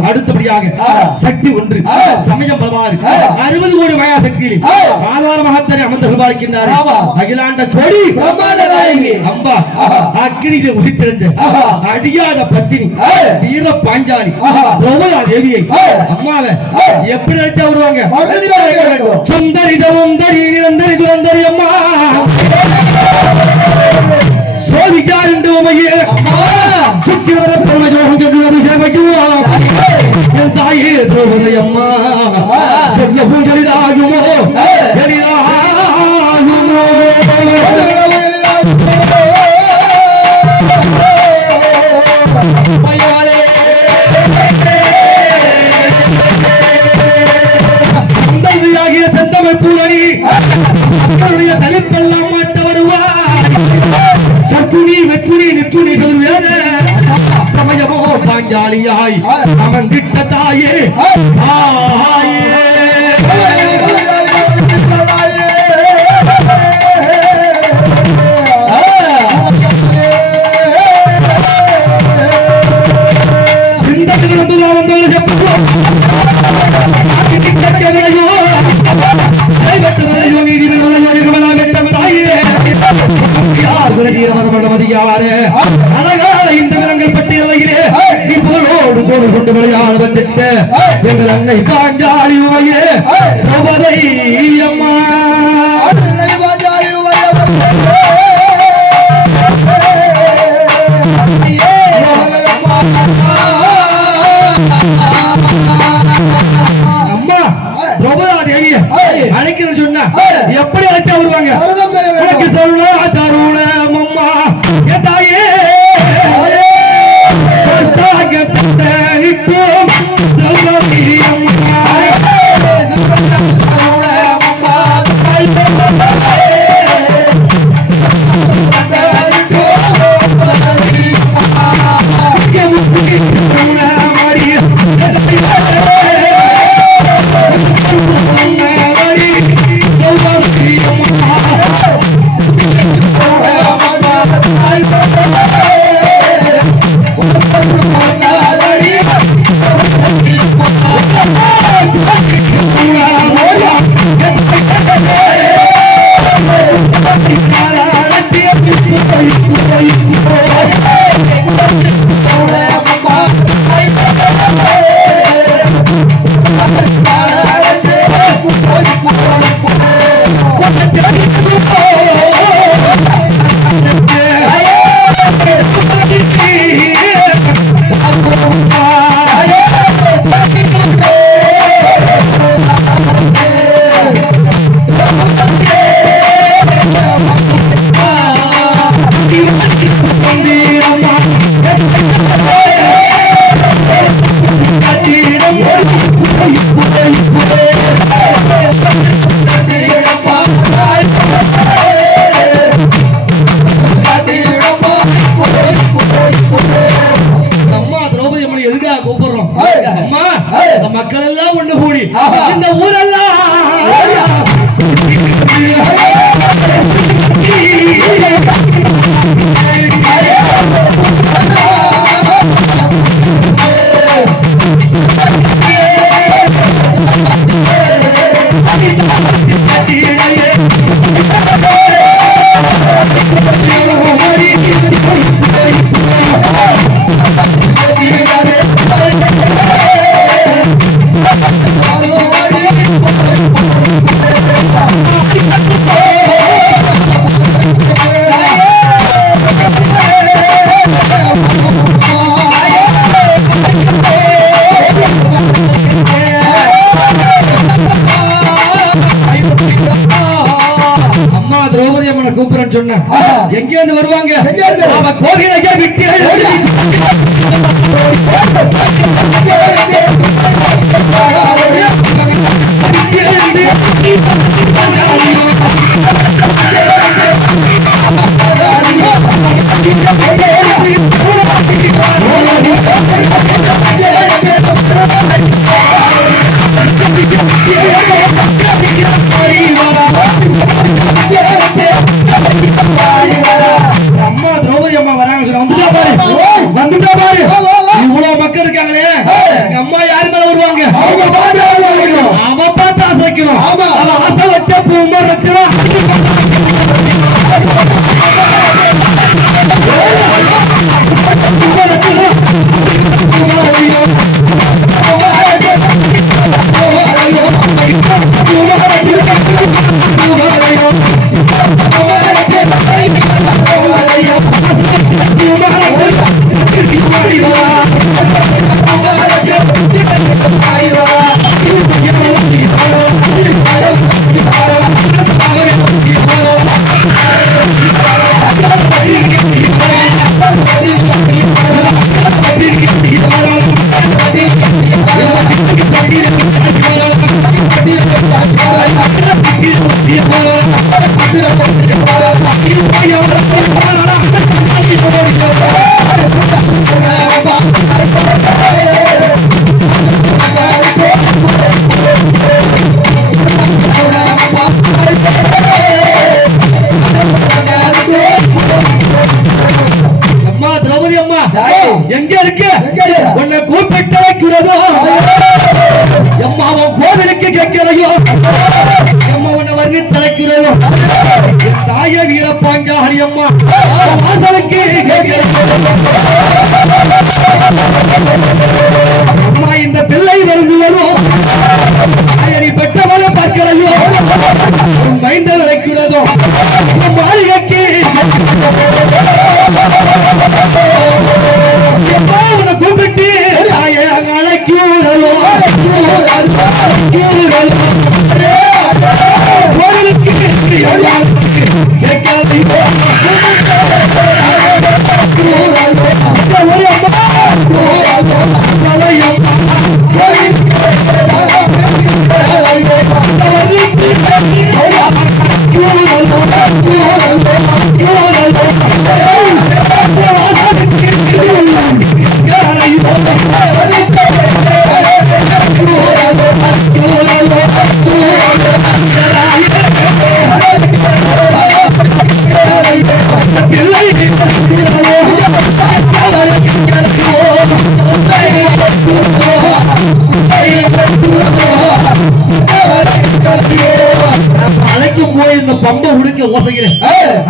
அடுத்தபடியாக சக்தி ஒன்று சமயம் பலவாறு 60 கோடி மாயா சக்தியில் ஆதார மகத்தரை அமர்ந்து பாலிக்கின்றார். அகிலாண்ட கோடி அம்பா அக்கினியிலே உதித்தெழுந்த அடியாத பத்தினி வீர பாஞ்சாலி திரௌபதி தேவியை அம்மாவை எப்படி நினைச்சா வருவாங்க? சுந்தரி சவுந்தரி நிரந்தரி துரந்தரி அம்மா சோதிக்கார் என்று உமையே சுற்றிவர பிரமஜோகம் கண்டு சேவைக்குவார் என் தாயே திரௌபதி அம்மா செய்ய பூஜலிதாகுமோ எளிதாகுமோ சந்தையாகிய செந்தமிழ் பூரணி மக்களுடைய சலிப்பெல்லாம் மாட்ட வருவார். சக்குனி வெக்குனி பாஞ்சாலியாய் அமர்ந்திட்ட தாயே தாயே அழகான இந்த விலங்கல் பட்டியலையிலே இப்போடு கோடு கொண்டு விளையாட வந்துட்டு எங்கள் அன்னை பாஞ்சாலி உமையே திரௌபதி அம்மா அம்மா திரௌபதா தேவி அழைக்கிறேன்னு சொன்னா எப்படி அழைச்சா வருவாங்க உனக்கு சொல்லுவா சருண அம்மா என் தாயே மக்கள் எல்லாம் ஒண்ணு கூடி இந்த ஊரெல்லாம் கூப்பிடுறேன்னு சொன்ன எங்க இருந்து வருவாங்க அவ கோவிலையே விட்டு அம்மா திரௌபதி அம்மா வராங்க வந்துட்டா பாரு இவ்வளவு மக்கள் இருக்காங்களே எங்க அம்மா யாரு மேல வருவாங்க அவ பார்த்து ஆசை வைக்கணும் அவ ஆசை வச்ச பூமா ரத்தினம் அம்மா திரௌபதி அம்மா எங்க இருக்கு உன்னை கூப்பிட்டோ எம்மா அவன் கோவிலுக்கு கேட்கலையோ எம்மா உன்னை வர்ணி தலைக்கிறதோ என் தாய வீரப்பாஞ்சாலி அம்மா வாசலுக்கு அம்மா இந்த பிள்ளை வருந்துவதோ தாயடி பெற்றவளை பார்க்கலையோ மைந்த நிலைக்கிறதோ மாளிகைக்கு உன்னை கூப்பிட்டு தாய அழைக்கிறதோ கோவிலுக்கு கேட்காது அழைக்கும் போய் இந்த பம்பை உடுக்க ஓசைகிறேன்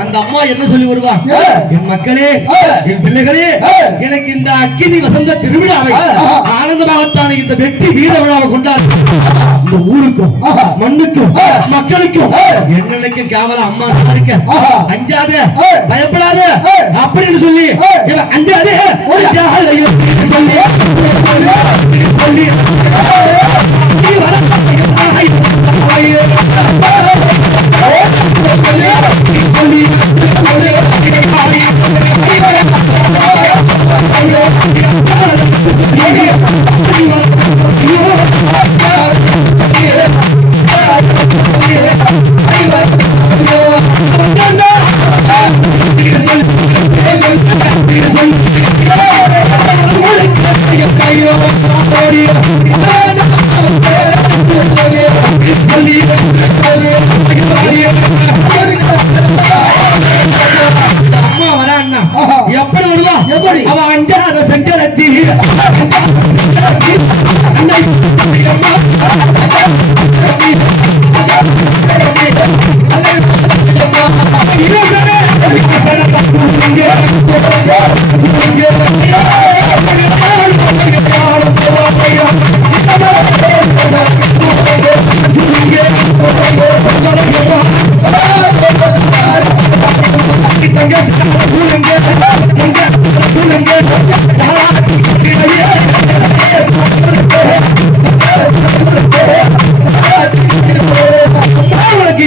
அந்த அம்மா என்ன சொல்லி வருவா என் மக்களே என் பிள்ளைகளே எனக்கு இந்த அக்கினி வசந்த திருவிழாவை ஆனந்தமாகத்தான இந்த வெற்றி வீர விழாவை கொண்டாடு இந்த ஊருக்கும் மண்ணுக்கும் மக்களுக்கும் என்னைக்கு காவல அம்மா இருக்க அஞ்சாத பயப்படாத அப்படின்னு சொல்லி அஞ்சாதே சொல்லி சொல்லி அம்மா வரா எப்படி வருவா எப்படி அவ அஞ்சாத செஞ்சலத்தி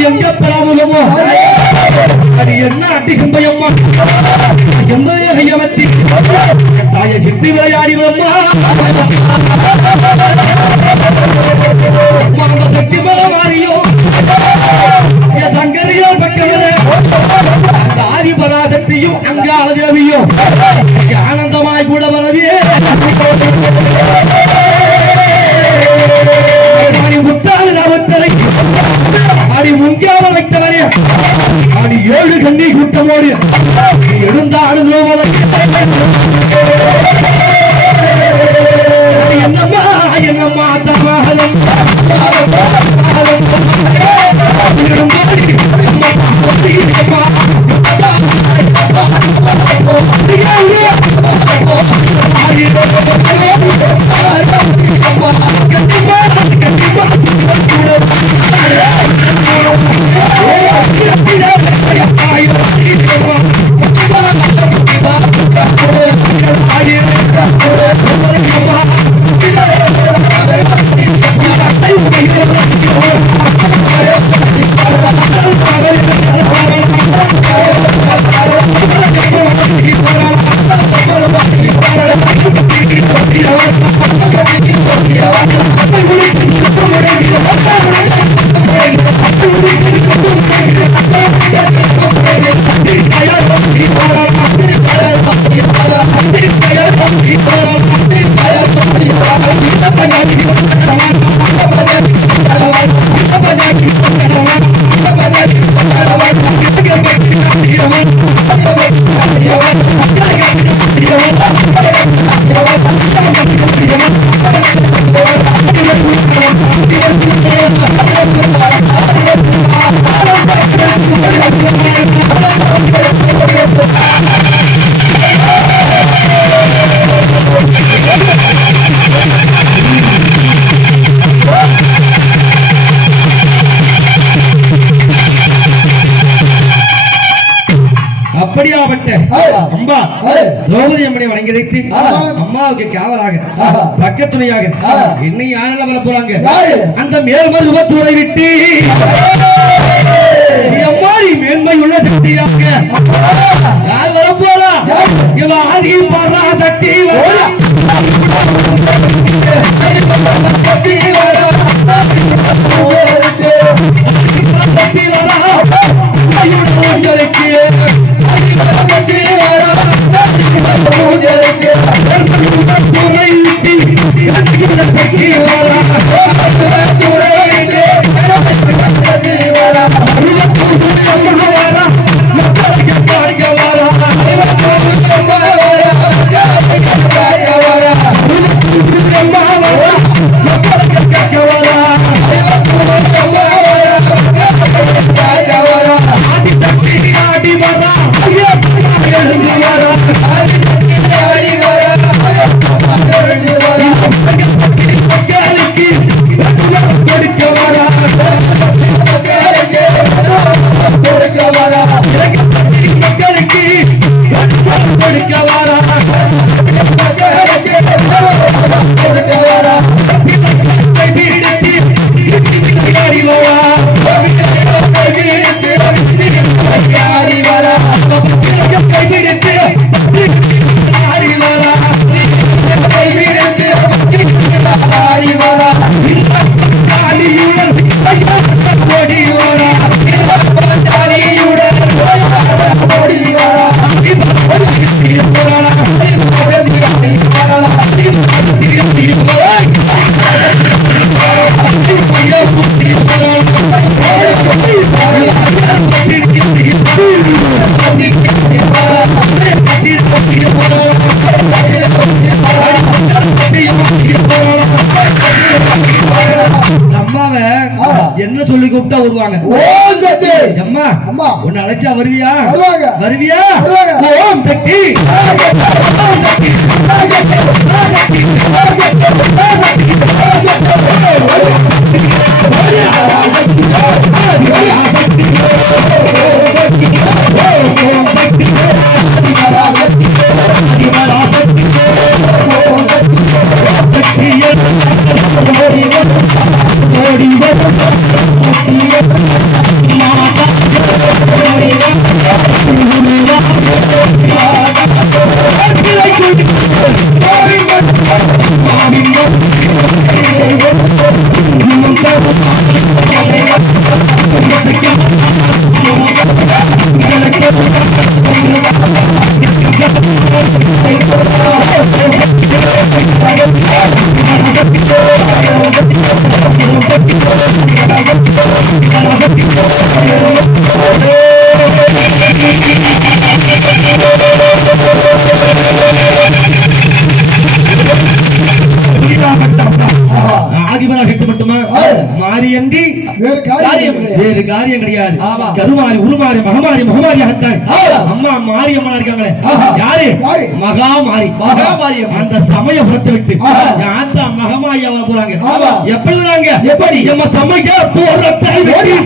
எங்க பராமுகமோ அது என்ன அட்டிகம்பயம்மா எம்பதே கையவத்தி தாய சித்தி விளையாடி அம்மா சக்தி மேல மாறியோ சங்கரியோ பக்கவர அந்த ஆதிபராசக்தியும் அங்காள தேவியும் ஆனந்தமாய் கூட வரவே முட்டாளு லாபத்தலை அடி முன்காம வைத்தவரே அடி ஏழு கண்ணி கூட்டமோடு எழுந்தாடு என்னம்மா என்னம்மா தமாகலம் Thank you. அப்படியாப்பட்ட அம்பா திரௌபதி அம்மனை வணங்கி அம்மாவுக்கு காவலாக பக்கத்துணையாக என்னை யாரெல்லாம் வர போறாங்க அந்த மேல்மருவத்தூரை விட்டு எம்மாடி மேன்மை உள்ள சக்தியாக யார் வர போறா இவன் ஆதி பாரா சக்தி வரா சக்தி வரா சக்தி வரா உங்களுக்கு என்ன சொல்லி கூப்பிட்டா வருவாங்க ஓம் சக்தி அம்மா அம்மா உன்னை அழைச்சா வருவியா வருவாங்க வருவியா ஓம் சக்தி மாரியன்றி வேறு காரியம் கிடையாது. கருமாரி உருமாறி மகமாரி மகமாரியாகத்தான் அம்மா மாரியம்மனா இருக்காங்களே. யாரு? மகாமாரி. அந்த சமயபுரத்தை விட்டு ஆத்தா மகமாரியா வர போறாங்க. எப்படி வராங்க? எப்படி நம்ம சமய போறத்தை விட்டு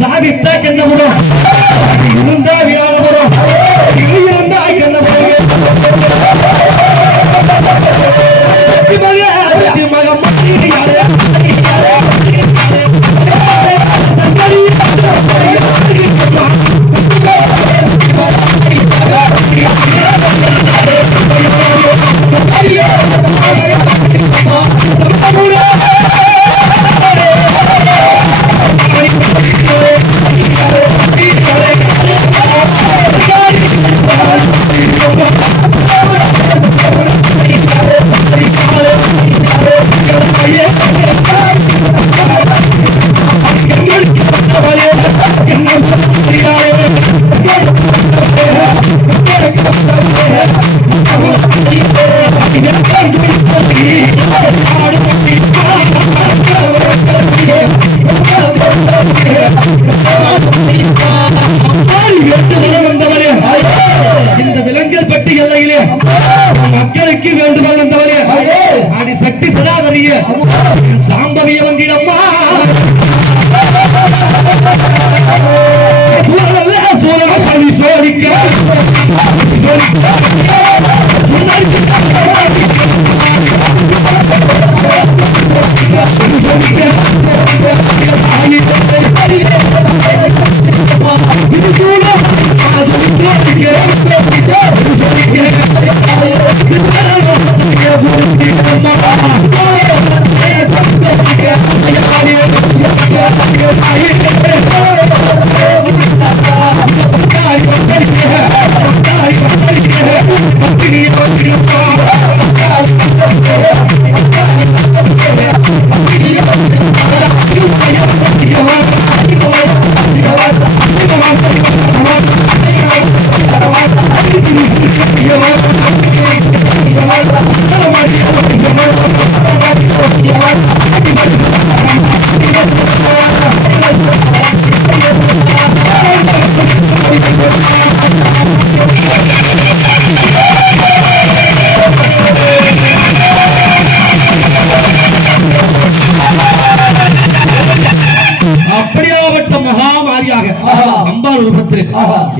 சாதித்த கெண்டபுரம் இருந்தா விராடபுரம் கட்டி சதாதரிய சாம்பவிய வந்திடம்மா சூழல்ல சோழ சொல்லி சோழிக்க இது சூழல்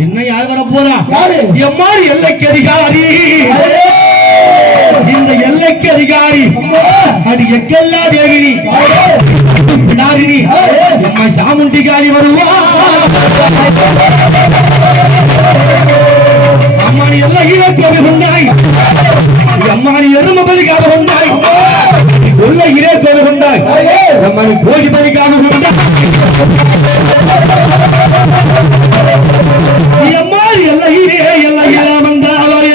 என்ன யார் வர போறா எம்மாறு எல்லைக்கு அதிகாரி இந்த எல்லைக்கு அதிகாரி அடி எக்கல்லா தேவினி பிடாரினி எம்மா சாமுண்டிகாரி வருவா அம்மானி எல்லையில கோவில் உண்டாய் அம்மானி எரும பலிக்காக உண்டாய் கொல்லையிலே கோவில் உண்டாய் அம்மானி கோடி பலிக்காக உண்டாய் எம்மாறு எல்லையிலே எல்லையில வந்தாவளே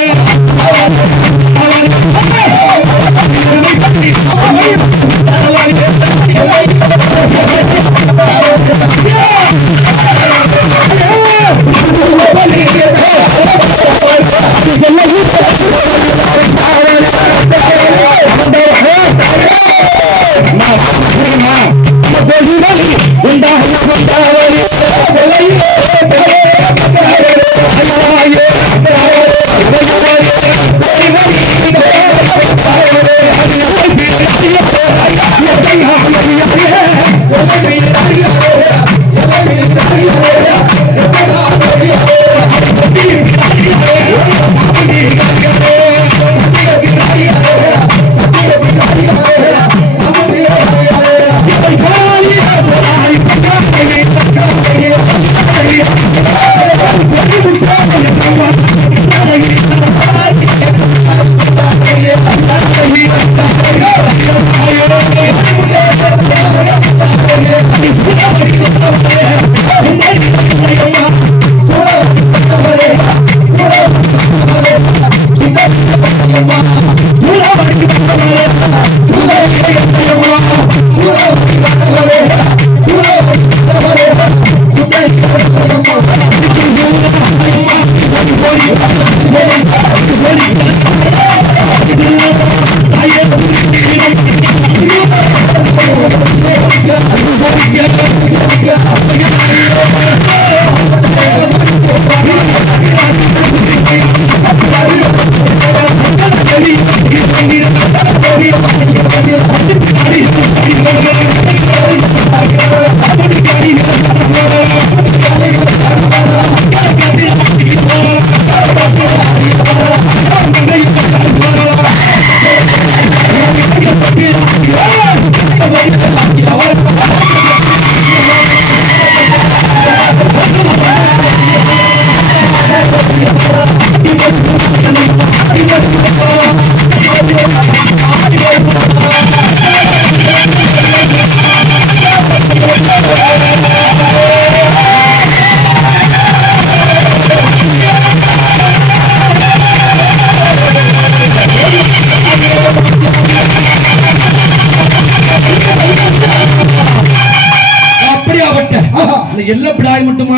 எல்ல பிடாய் மட்டுமா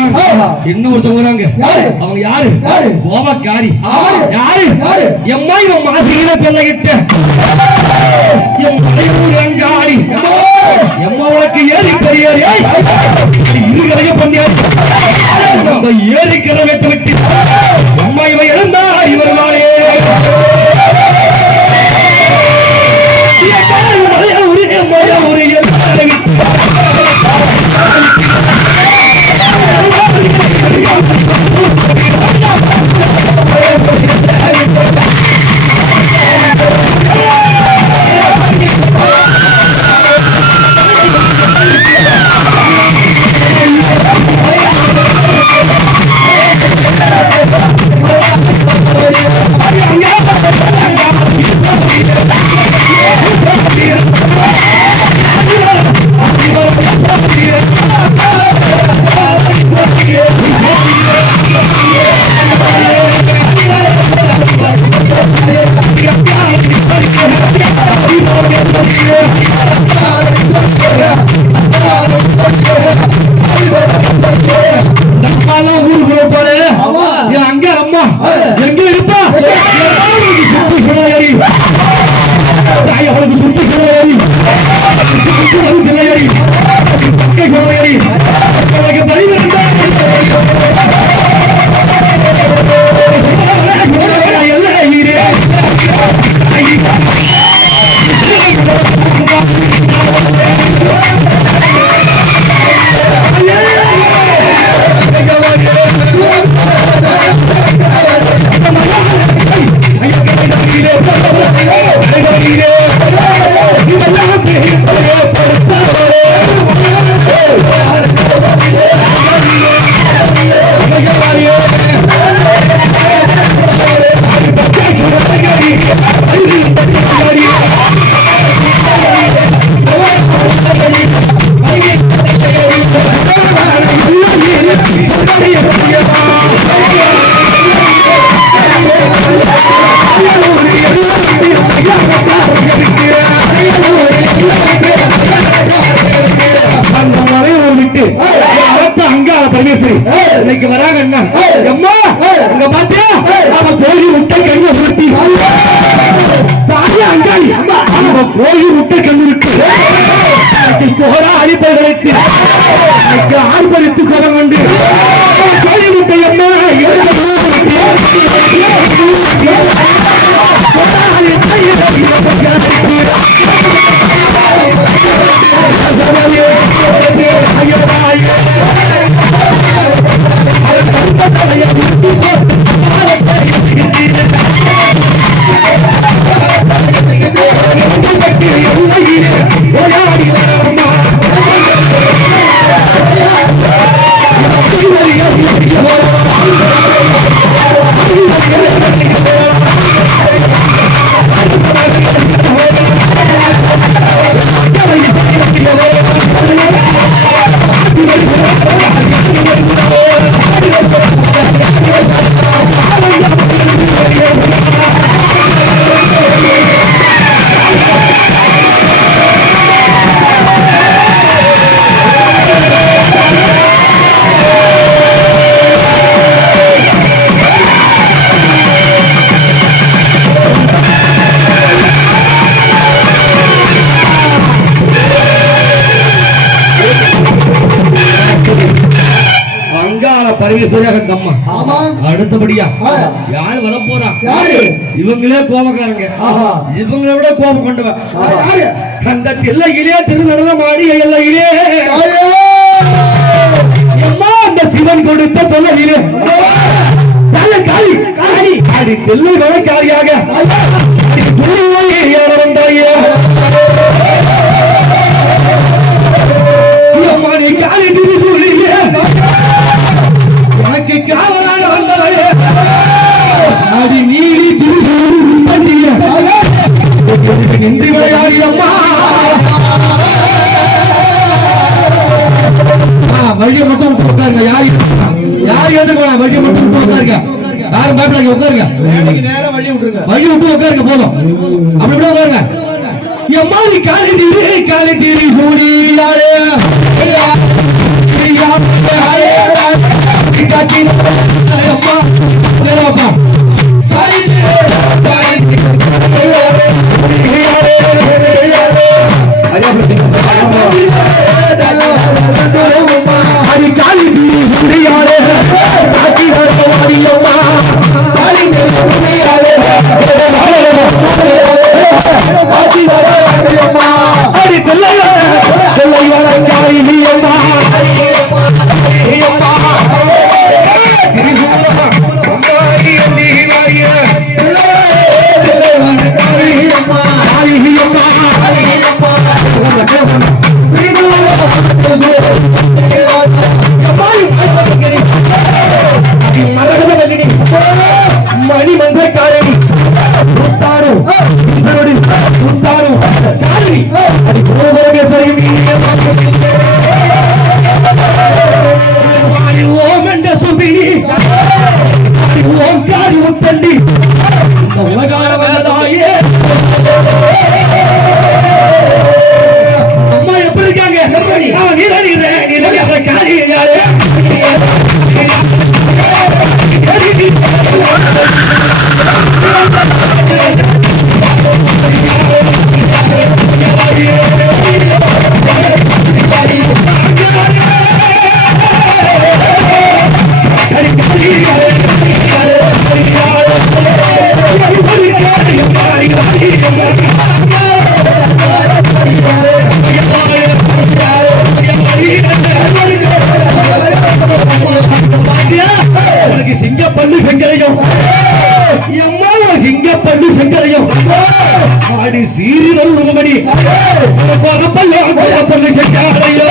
என்ன ஒருத்தவங்க அவங்க யாரு கோபக்காரி யாரு எம்மா இவன் மாசிகளை கொள்ளையிட்ட எம் மலையூர் அங்காடி எம்மா உனக்கு ஏறி பெரியாரி இருகரைய பண்ணியாரி அந்த ஏரிக்கரை வெட்டு விட்டு அம்மா இவன் எழுந்தாடி வருவாளே ஊருக்கு போல அங்க அம்மா எங்க இருப்பா அவளுக்கு சுட்டு சொல்லி இன்னைக்கு வராங்க என்ன அம்மா அங்க பாத்தியா அவ கோழி முட்டை கண்ணு உருட்டி பாத்தியா அங்காளி அவ கோழி முட்டை கண்ணு இருக்கு கோரா அடிப்படைத்து ஆர்ப்பரித்து கோரம் கொண்டு கோழி முட்டை அம்மா அடுத்தபடியா யாரு வர போறா இவங்களே கோபக்காரங்க இவங்களை விட கோபம் கொண்டவ அந்த எல்லையிலே திருநடனம் ஆடி எல்லையிலே அந்த சிவன் கொடுத்த தொல்லையிலே காளி காளி காளி தெல்லை வழக்காளியாக வந்தாயே காளி திரு சொல்லியே எனக்கு காவலாக வந்தவளே அடி நீடி திருசூரி நின்று விளையாடி அம்மா வழியை மட்டும் உட்காருங்க யார் ஏற்றுக்கோங்க வழியை மட்டும் உட்காருங்க யாரும் பயப்படாங்க உட்காருங்க நேரம் வழி விட்டுருங்க வழி விட்டு உட்காருங்க போதும் அப்படி கூட உட்காருங்க அம்மா நீ காலை தீரி சூடியாரே அம்மா பொண்ணு செஞ்சாலையோ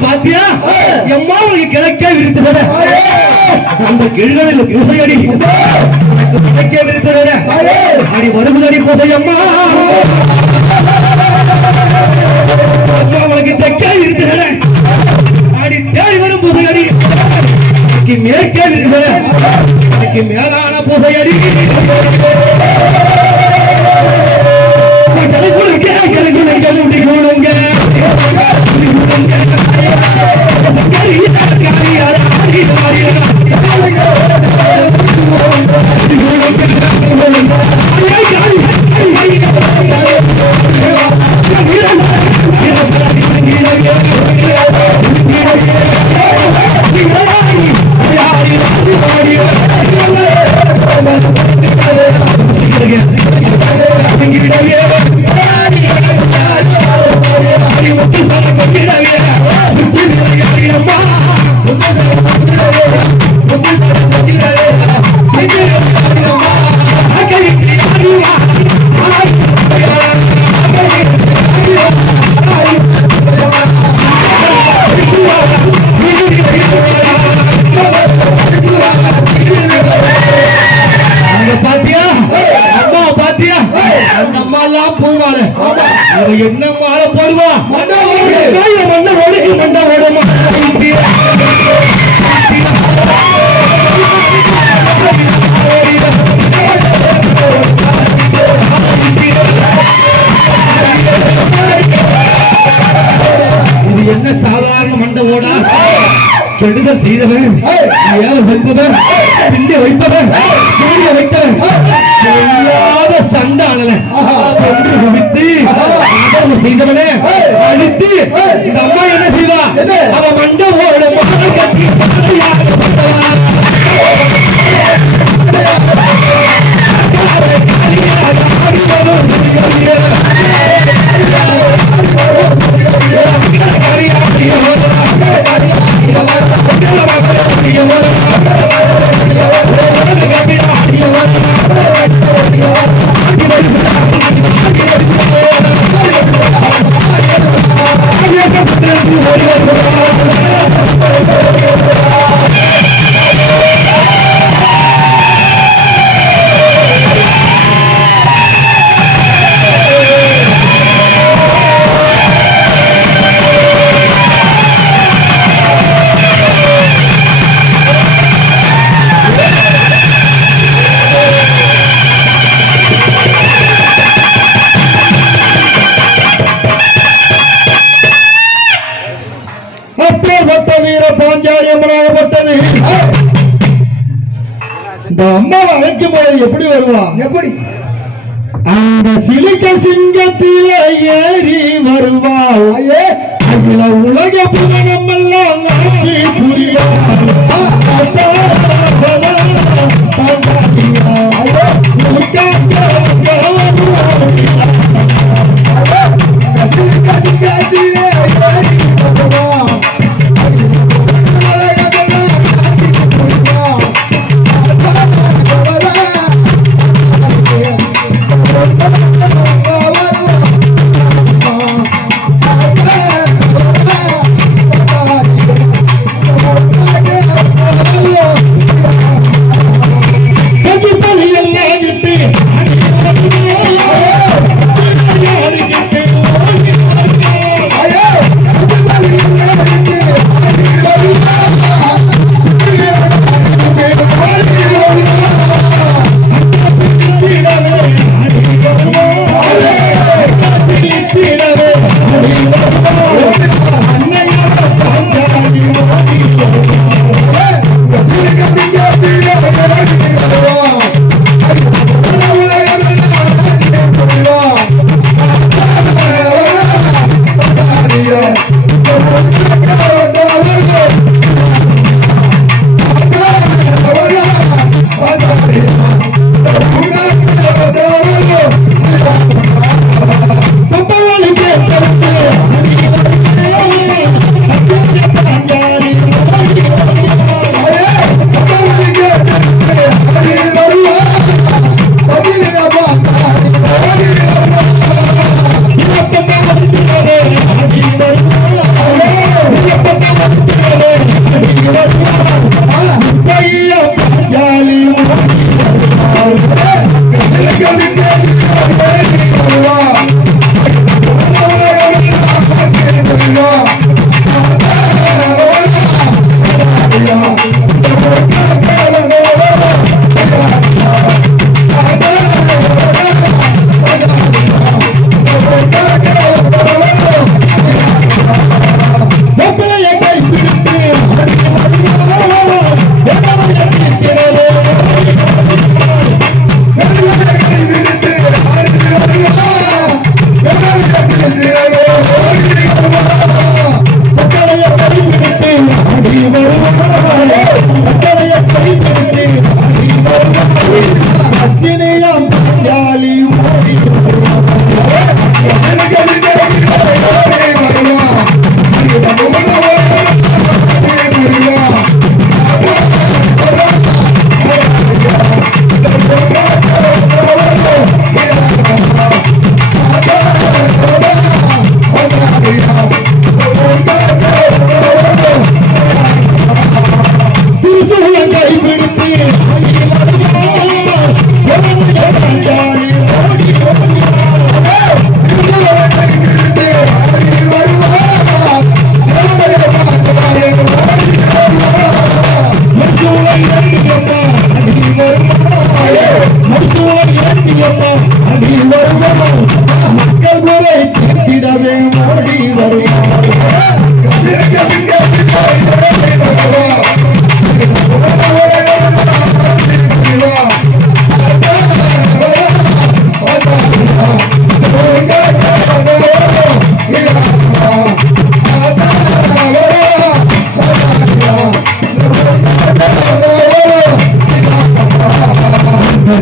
பாத்தியா எம்மா உனக்கு கிழக்க விரித்தத அந்த கிழகளில் பூசையடி கிழக்க விரித்தத அடி வருகுதடி பூசையம்மா அம்மா உனக்கு தெற்க விரித்தத அடி தேடி வரும் பூசையடி மேற்கே விரித்தத எனக்கு மேலான பூசையடி என்ன மாலை போடுவா மண்ட ஓடு மண்ட ஓடுமா இது என்ன சாதாரண மண்ட ஓடா கெடுதல் செய்தவன் ஏழை வைப்பவன் பிள்ளை வைப்பவன் சூரிய வைத்தவன் இல்லாத சண்டானல ஒன்று குவித்து ஆதரவு செய்தவனே அழித்து இந்த அம்மா என்ன செய்வா அவ மண்டபோட மகன் கட்டி இந்த அம்மாவை அழைக்கும் போது எப்படி வருவா எப்படி அந்த சிலிக்க சிங்கத்திலே ஏறி வருவாள் அகில உலக புகழம் எல்லாம் ஆட்சி புரிவாள் சிங்கத்திலே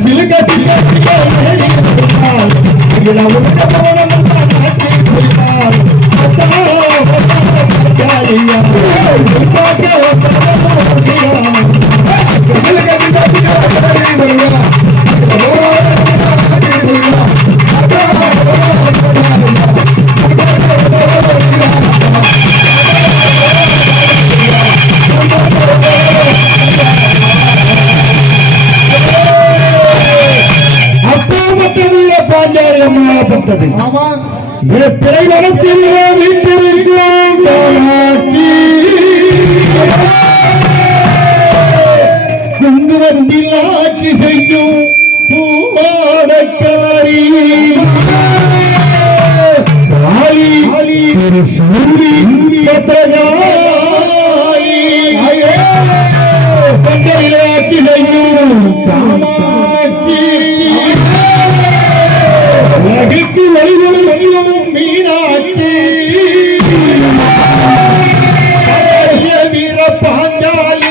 சிலுக்க சிலுக்க ஏறி போனாள் அகில உலக போனம் நாட்டி போய்வாள் அத்தா பத்தாலியா பாக்க ஒத்தா சிலுக்க சிலுக்க ஏறி வருவா பாஞ்சாலியம்மாப்பட்டது. ஆமா, பிழைவனத்தில் வீட்டிருக்கும் காமாட்சி குங்குமத்தில் ஆட்சி செய்யும் பூவாடக்காரி காளி ஒரு சூரி பத்திரகாளி பண்டையிலே ஆட்சி செய்யும் காமாட்சி உலகிற்கு வழிவரும் மீனாட்சி வீர பாஞ்சாலி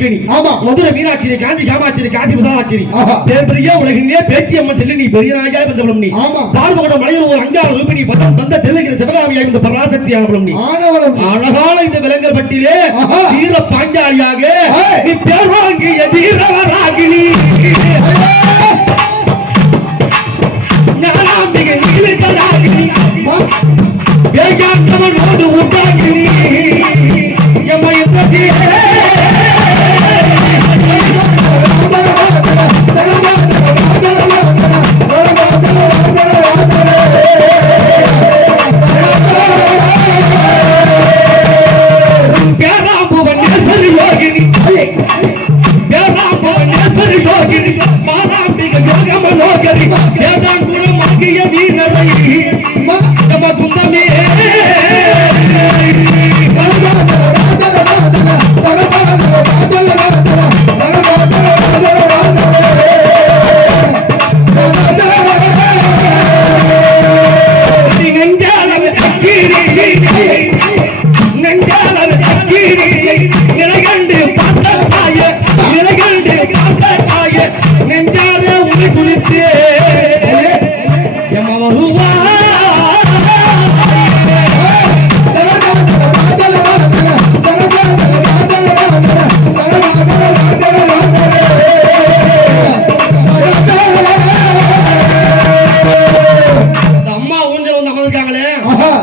துர்க்கணி ஆமா. மதுரை மீனாட்சி காஞ்சி காமாட்சி காசி விசாலாட்சி ஆஹா. பெரிய உலகிலே பேச்சி அம்மன் செல்லி நீ பெரிய நாயகி பந்தபலம் நீ ஆமா. பார்வகட மலையில் ஒரு அங்காள ரூபினி பந்த தெல்லைகிற சிவகாமியாய் இந்த பராசக்தி ஆனபலம் நீ ஆனவளம் அழகான இந்த விலங்கல் பட்டிலே ஆஹா. வீர பாஞ்சாலியாக ஏய். நீ பேர் வாங்கிய வீரவராகினி ஞானாம்பிகை நீலிதராகினி வேகாந்தவனோடு உண்டாகினி எம்மையும் பசியே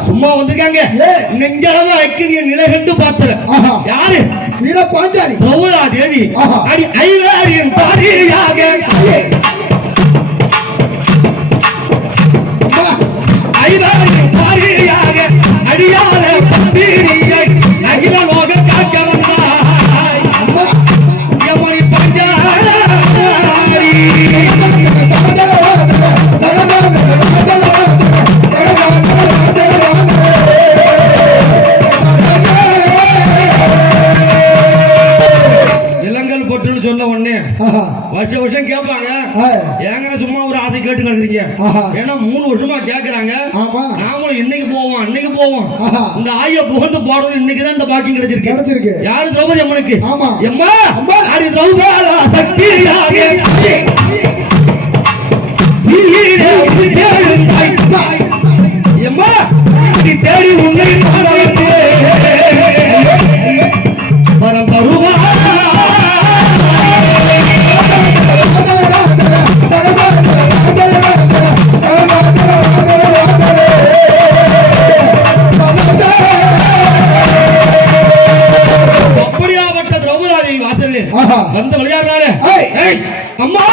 சும்மா வந்திருக்காங்க நெஞ்சளவு ஐக்கிய நிலை கண்டு பார்த்தவன் யாரு வீர பாஞ்சாலி திரௌபதா தேவி அடி ஐவேரியின் பாரியாக ஐவேரியின் பாரியாக அடியால பத்திரியை அகில லோக காக்க வந்தாய் எமணி பாஞ்சாலி சொன்ன உடனே வருஷம் வருஷம் கேட்பாங்க ஏங்க சும்மா ஒரு ஆசை கேட்டு நடக்கிறீங்க ஏன்னா 3 வருஷமா கேட்கறாங்க நாமளும் இன்னைக்கு போவோம் அன்னைக்கு போவோம் இந்த ஆய புகழ்ந்து போடுறது இன்னைக்குதான் இந்த பாக்கியம் கிடைச்சிருக்கு யாரு திரௌபதி அம்மனுக்கு எம்மா அடி திரௌபதா சக்தியாக எம்மா அடி தேடி உன்னை பாடவந்தே வரம் தருவா வந்த விளையாடுறாள அம்மா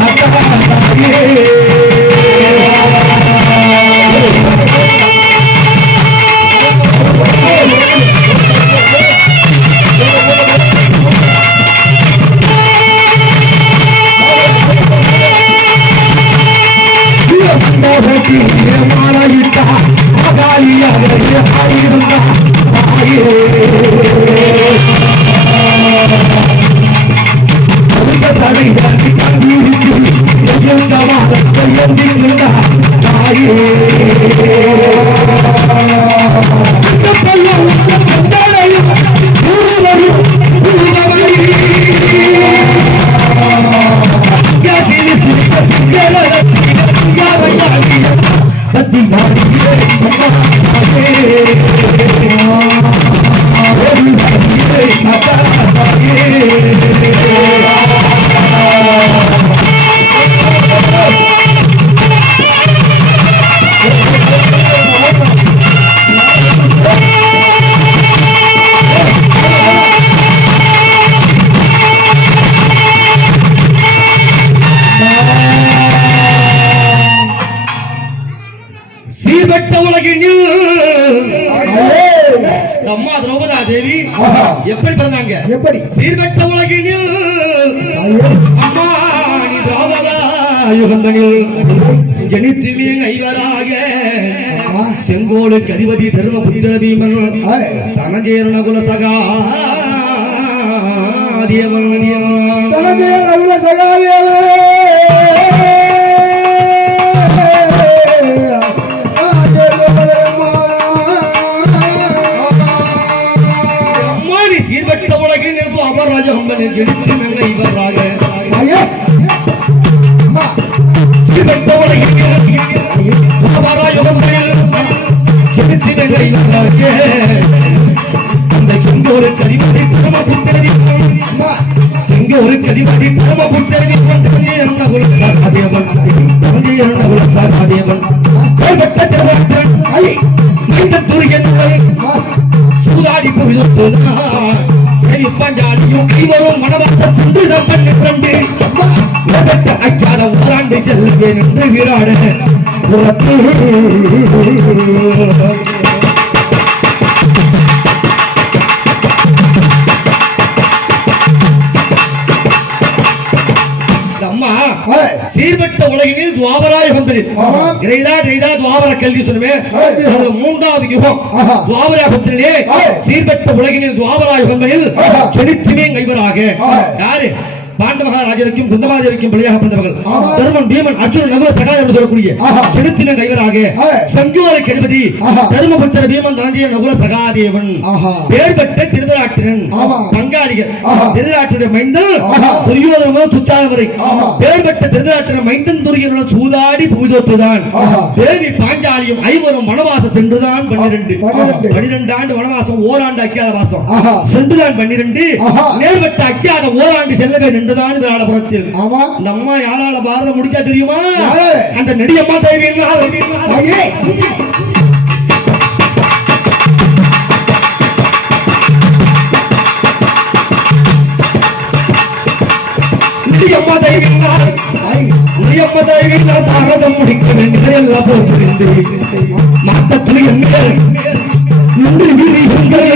I சீர்பட்ட உலகினில் அம்மா திரௌபதா தேவி எப்படி பிறந்தாங்க? எப்படி? சீர்பட்ட உலகினில் அம்மா நீ திரௌபதா யுகந்தனில் ஜனித்துமே ஐவராக செங்கோடு கரிவதி தர்மபுத்திர பீமன் தனஜேரண குலசகா தேவன் தனஜேரண குலசகா சீர்பட்ட உலகில் அபராஜகம்பனை ஜெனித்து மெல்ல இவராக சீர்பட்ட உலகில் அபராஜகம்பனில் ஜெனித்து மெல்ல இவராக அந்த செங்கோடு கதிவதி பரமபுத்திரவி செங்கோடு கதிவதி பரமபுத்திரவி தந்தை சாகாதேவன் தந்தை சாகாதேவன் சூதாடி பஞ்சாலியும் இவரும் மனவாச சென்றுதான் பண்ணி கொண்டு அச்சாத ஓராண்டு செல்வேன் என்று விராட அம்மா சீர்பட்ட உலகினில் துவாபராயுகம்பனில் துவாபர கல்வி சொல்லுவேன் மூன்றாவது யுகம் துவாபராயுகத்திலே சீர்பட்ட உலகினில் துவாபராயுகம்பனில் செழித்துமே கைவராக யாரு பாண்ட மகாராஜருக்கும் குந்தமாதேவிக்கும் பிள்ளையாக பிறந்தவர்கள் தர்மன் பீமன் அர்ஜுனன் நகுல சகாயம் என்று சொல்லக்கூடிய செழித்தின கைவராக சங்கோலை கதிபதி தர்மபுத்திர பீமன் தனஞ்சய நகுல சகாதேவன் பேர்பட்ட திருதராட்டிரன் பங்காளிகள் திருதராட்டிர மைந்தன் துரியோதன முதல் துச்சாதன வரை பேர்பட்ட திருதராட்டிர மைந்தன் துரியோதனுடன் சூதாடி புவிதோற்றுதான் தேவி பாஞ்சாலியும் ஐவரும் வனவாசம் சென்றுதான் 12 ஆண்டு வனவாசம் ஓராண்டு அக்கியாத வாசம் சென்றுதான் 12 நேர்பட்ட அக்கியாத ஓராண்டு செல்லவே நின்றுதான் விராடபுரத்தில். ஆமா இந்த அம்மா யாரால பாரதம் முடிச்சா தெரியுமா? அந்த நெடியம்மா தேவியினால் நெடியம்மா தேவியினால் பாரதம் முடிக்க வேண்டும் எல்லாம் போன்று மாத்த துணியங்கள் நின்று விரியுங்கள்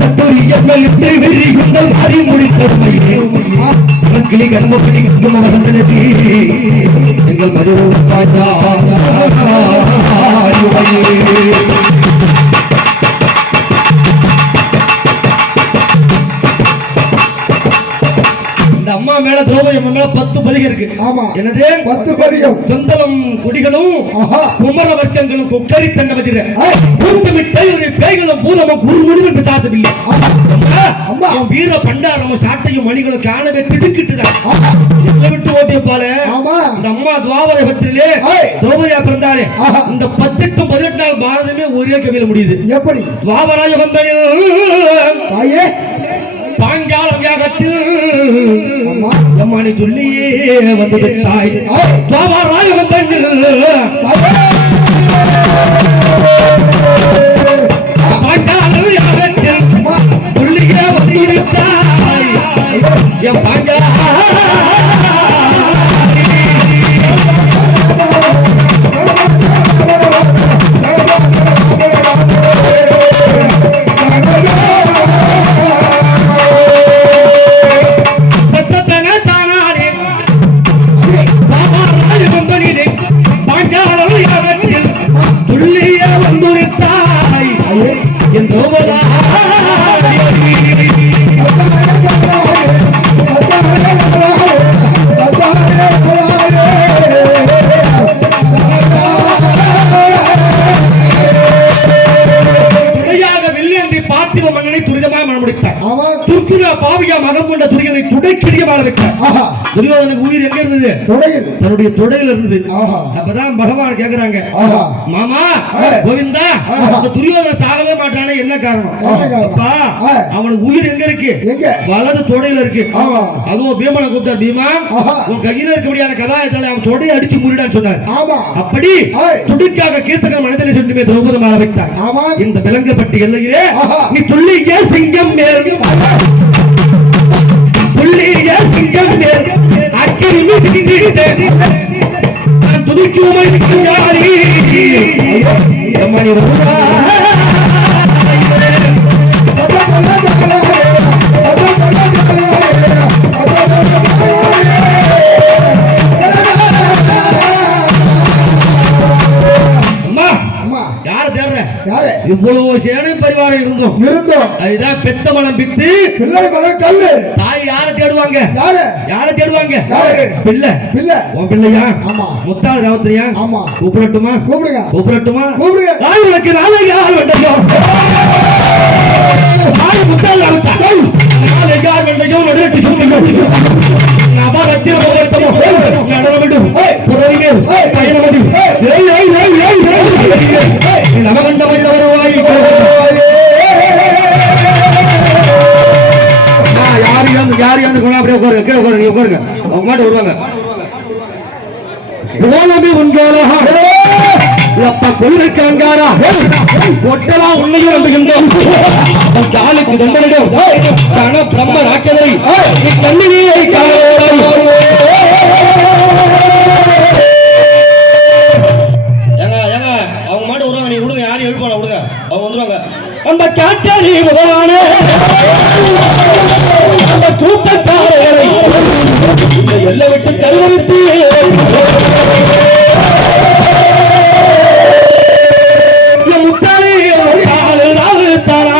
மத்தொழியங்கள் விரியுங்கள் மாறி முடித்தமையே கிளி கர்மப்படி கங்கும் அவசந்தனத்தி எங்கள் மதுரை பாஜா அம்மா மேல திரௌபதி அம்மா மேல 10 பதிகம் இருக்கு. ஆமா என்னது 10 பதிகம். கொந்தளம் கொடிகளும் குமர வர்க்கங்களும் கொக்கரி தண்டபதிர கூட்டமிட்ட ஒரு பேய்களும் பூதமும் குறுமுடிகள் பிசாசபில்லை. அம்மா வீர பண்டாரமும் சாட்டையும் மணிகளும் காணவே திடுக்கிட்டுதான் எல்லை விட்டு ஓட்டியப்பால. ஆமா இந்த அம்மா துவாபர யுகத்திலே திரௌபதியா பிறந்தாலே இந்த 18 18 நாள் பாரதமே ஒரே கவியில முடியுது. எப்படி? துவாபர யுகத்தில் பாஞ்சால வியாகத்தில் அம்மானி சொல்லியே வந்தது தாய் துவாபராயுகம் பாஞ்சால வியாகத்தில் சொல்லியே வந்து தாய் என் பாஞ்சா பாஞ்சால துரியோதனுக்கு உயிர் எங்க இருந்தது? தொடையில். தன்னுடைய தொடையில இருந்தது. ஆஹா. அப்பதான் பகவான் கேக்குறாங்க, ஆஹா. மாமா ஆ. கோவிந்தா, அந்த துரியோதனன் சாகவே மாட்டானே, என்ன காரணம்? அப்பா, அவனுக்கு உயிர் எங்க இருக்கு? எங்க? வலது தொடையில இருக்கு. ஆமா. அதுவும் பீமனை கூப்பிட்டார், பீமா ஆஹா. உன் கையில இருக்கபடியான கதாயத்தால அவன் தொடையை அடிச்சு முறிடான்னு சொன்னார். ஆமா. அப்படி துடிக்காக கீசகன் மனதிலே சென்றுமே திரௌபதி மாற வைத்தார். ஆமா. இந்த விலங்கப்பட்டி எல்லையிலே ஆஹா. நீ துள்ளிய சிங்கம் நேர் துள்ளிய சிங்கம் நேர் அக்கினி நான் துதிக்குமை கங்காரி மணி வருவா இவ்வளவு சேனை பரிவாரம் இருந்தோம் அதுதான் பெத்த மனம் பித்து பிள்ளை மனம் கல்லு. தாய் யாரை தேடுவாங்க? யாரை தேடுவாங்க? பிள்ளை. பிள்ளை உன் பிள்ளையா? ஆமா. முத்தாள் ராவத்திரியா? ஆமா. கூப்பிடட்டுமா? கூப்பிடுங்க. கூப்பிடட்டுமா? கூப்பிடுங்க. தாய் உனக்கு நாளை யார் வேண்டையோ? தாய் முத்தாள் ராவத்தா நாளை யார் வேண்டையோ? நடுவட்டு சுமையோ நபரத்திய போகட்டமோ நடனமிடும் புறவிலே பயணமதி நவகண்ட மனித வருவாய். யாரு அப்படியே உட்காருங்க, கீழே உட்காருங்க, நீ உட்காருங்க, அவங்க மாட்டு வருவாங்க. கோலமே உன்கோலா அப்ப கொள்ளைக்காங்காரா கொட்டலா உன்னையும் நம்புகின்றோம். காலுக்கு தண்டனிடம் கண பிரம்ம ராக்கதரை நீ கண்ணினியை காணோடாய். அவங்க மாட்டு வருவாங்க, நீ விடுங்க, யாரையும் எழுப்பான விடுங்க, அவங்க வந்துருவாங்க. அந்த காட்டாரி முதலானே அந்த கூட்டக்காரர்களை எல்லை விட்டு கருவறுத்து முத்தாளி தானா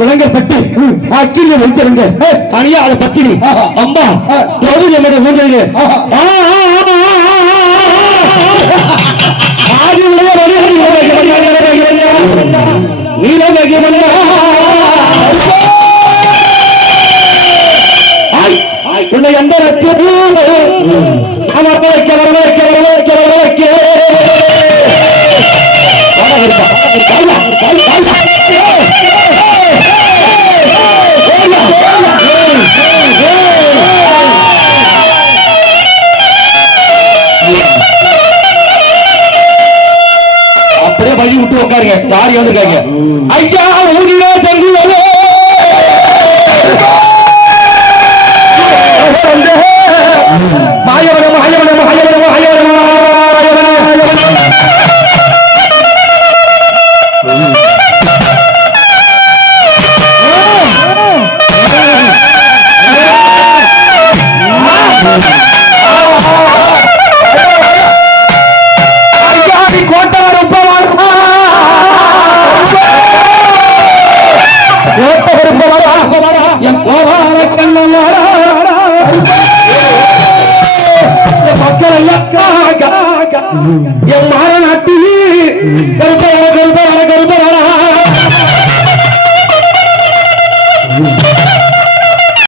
விளங்கப்பட்டு அக்கில வைத்திருங்க அணியாத பத்தினி அம்மா திரௌபதி அம்மோட மூன்றிலே உன்னை எந்த அப்படியே வழி விட்டு உட்காருங்க. யார் வந்திருக்காங்க? ஐயா ஊரிலே சங்குவரே மாயவன மாயவன மாயவன மாயவன என் மாறநாட்டி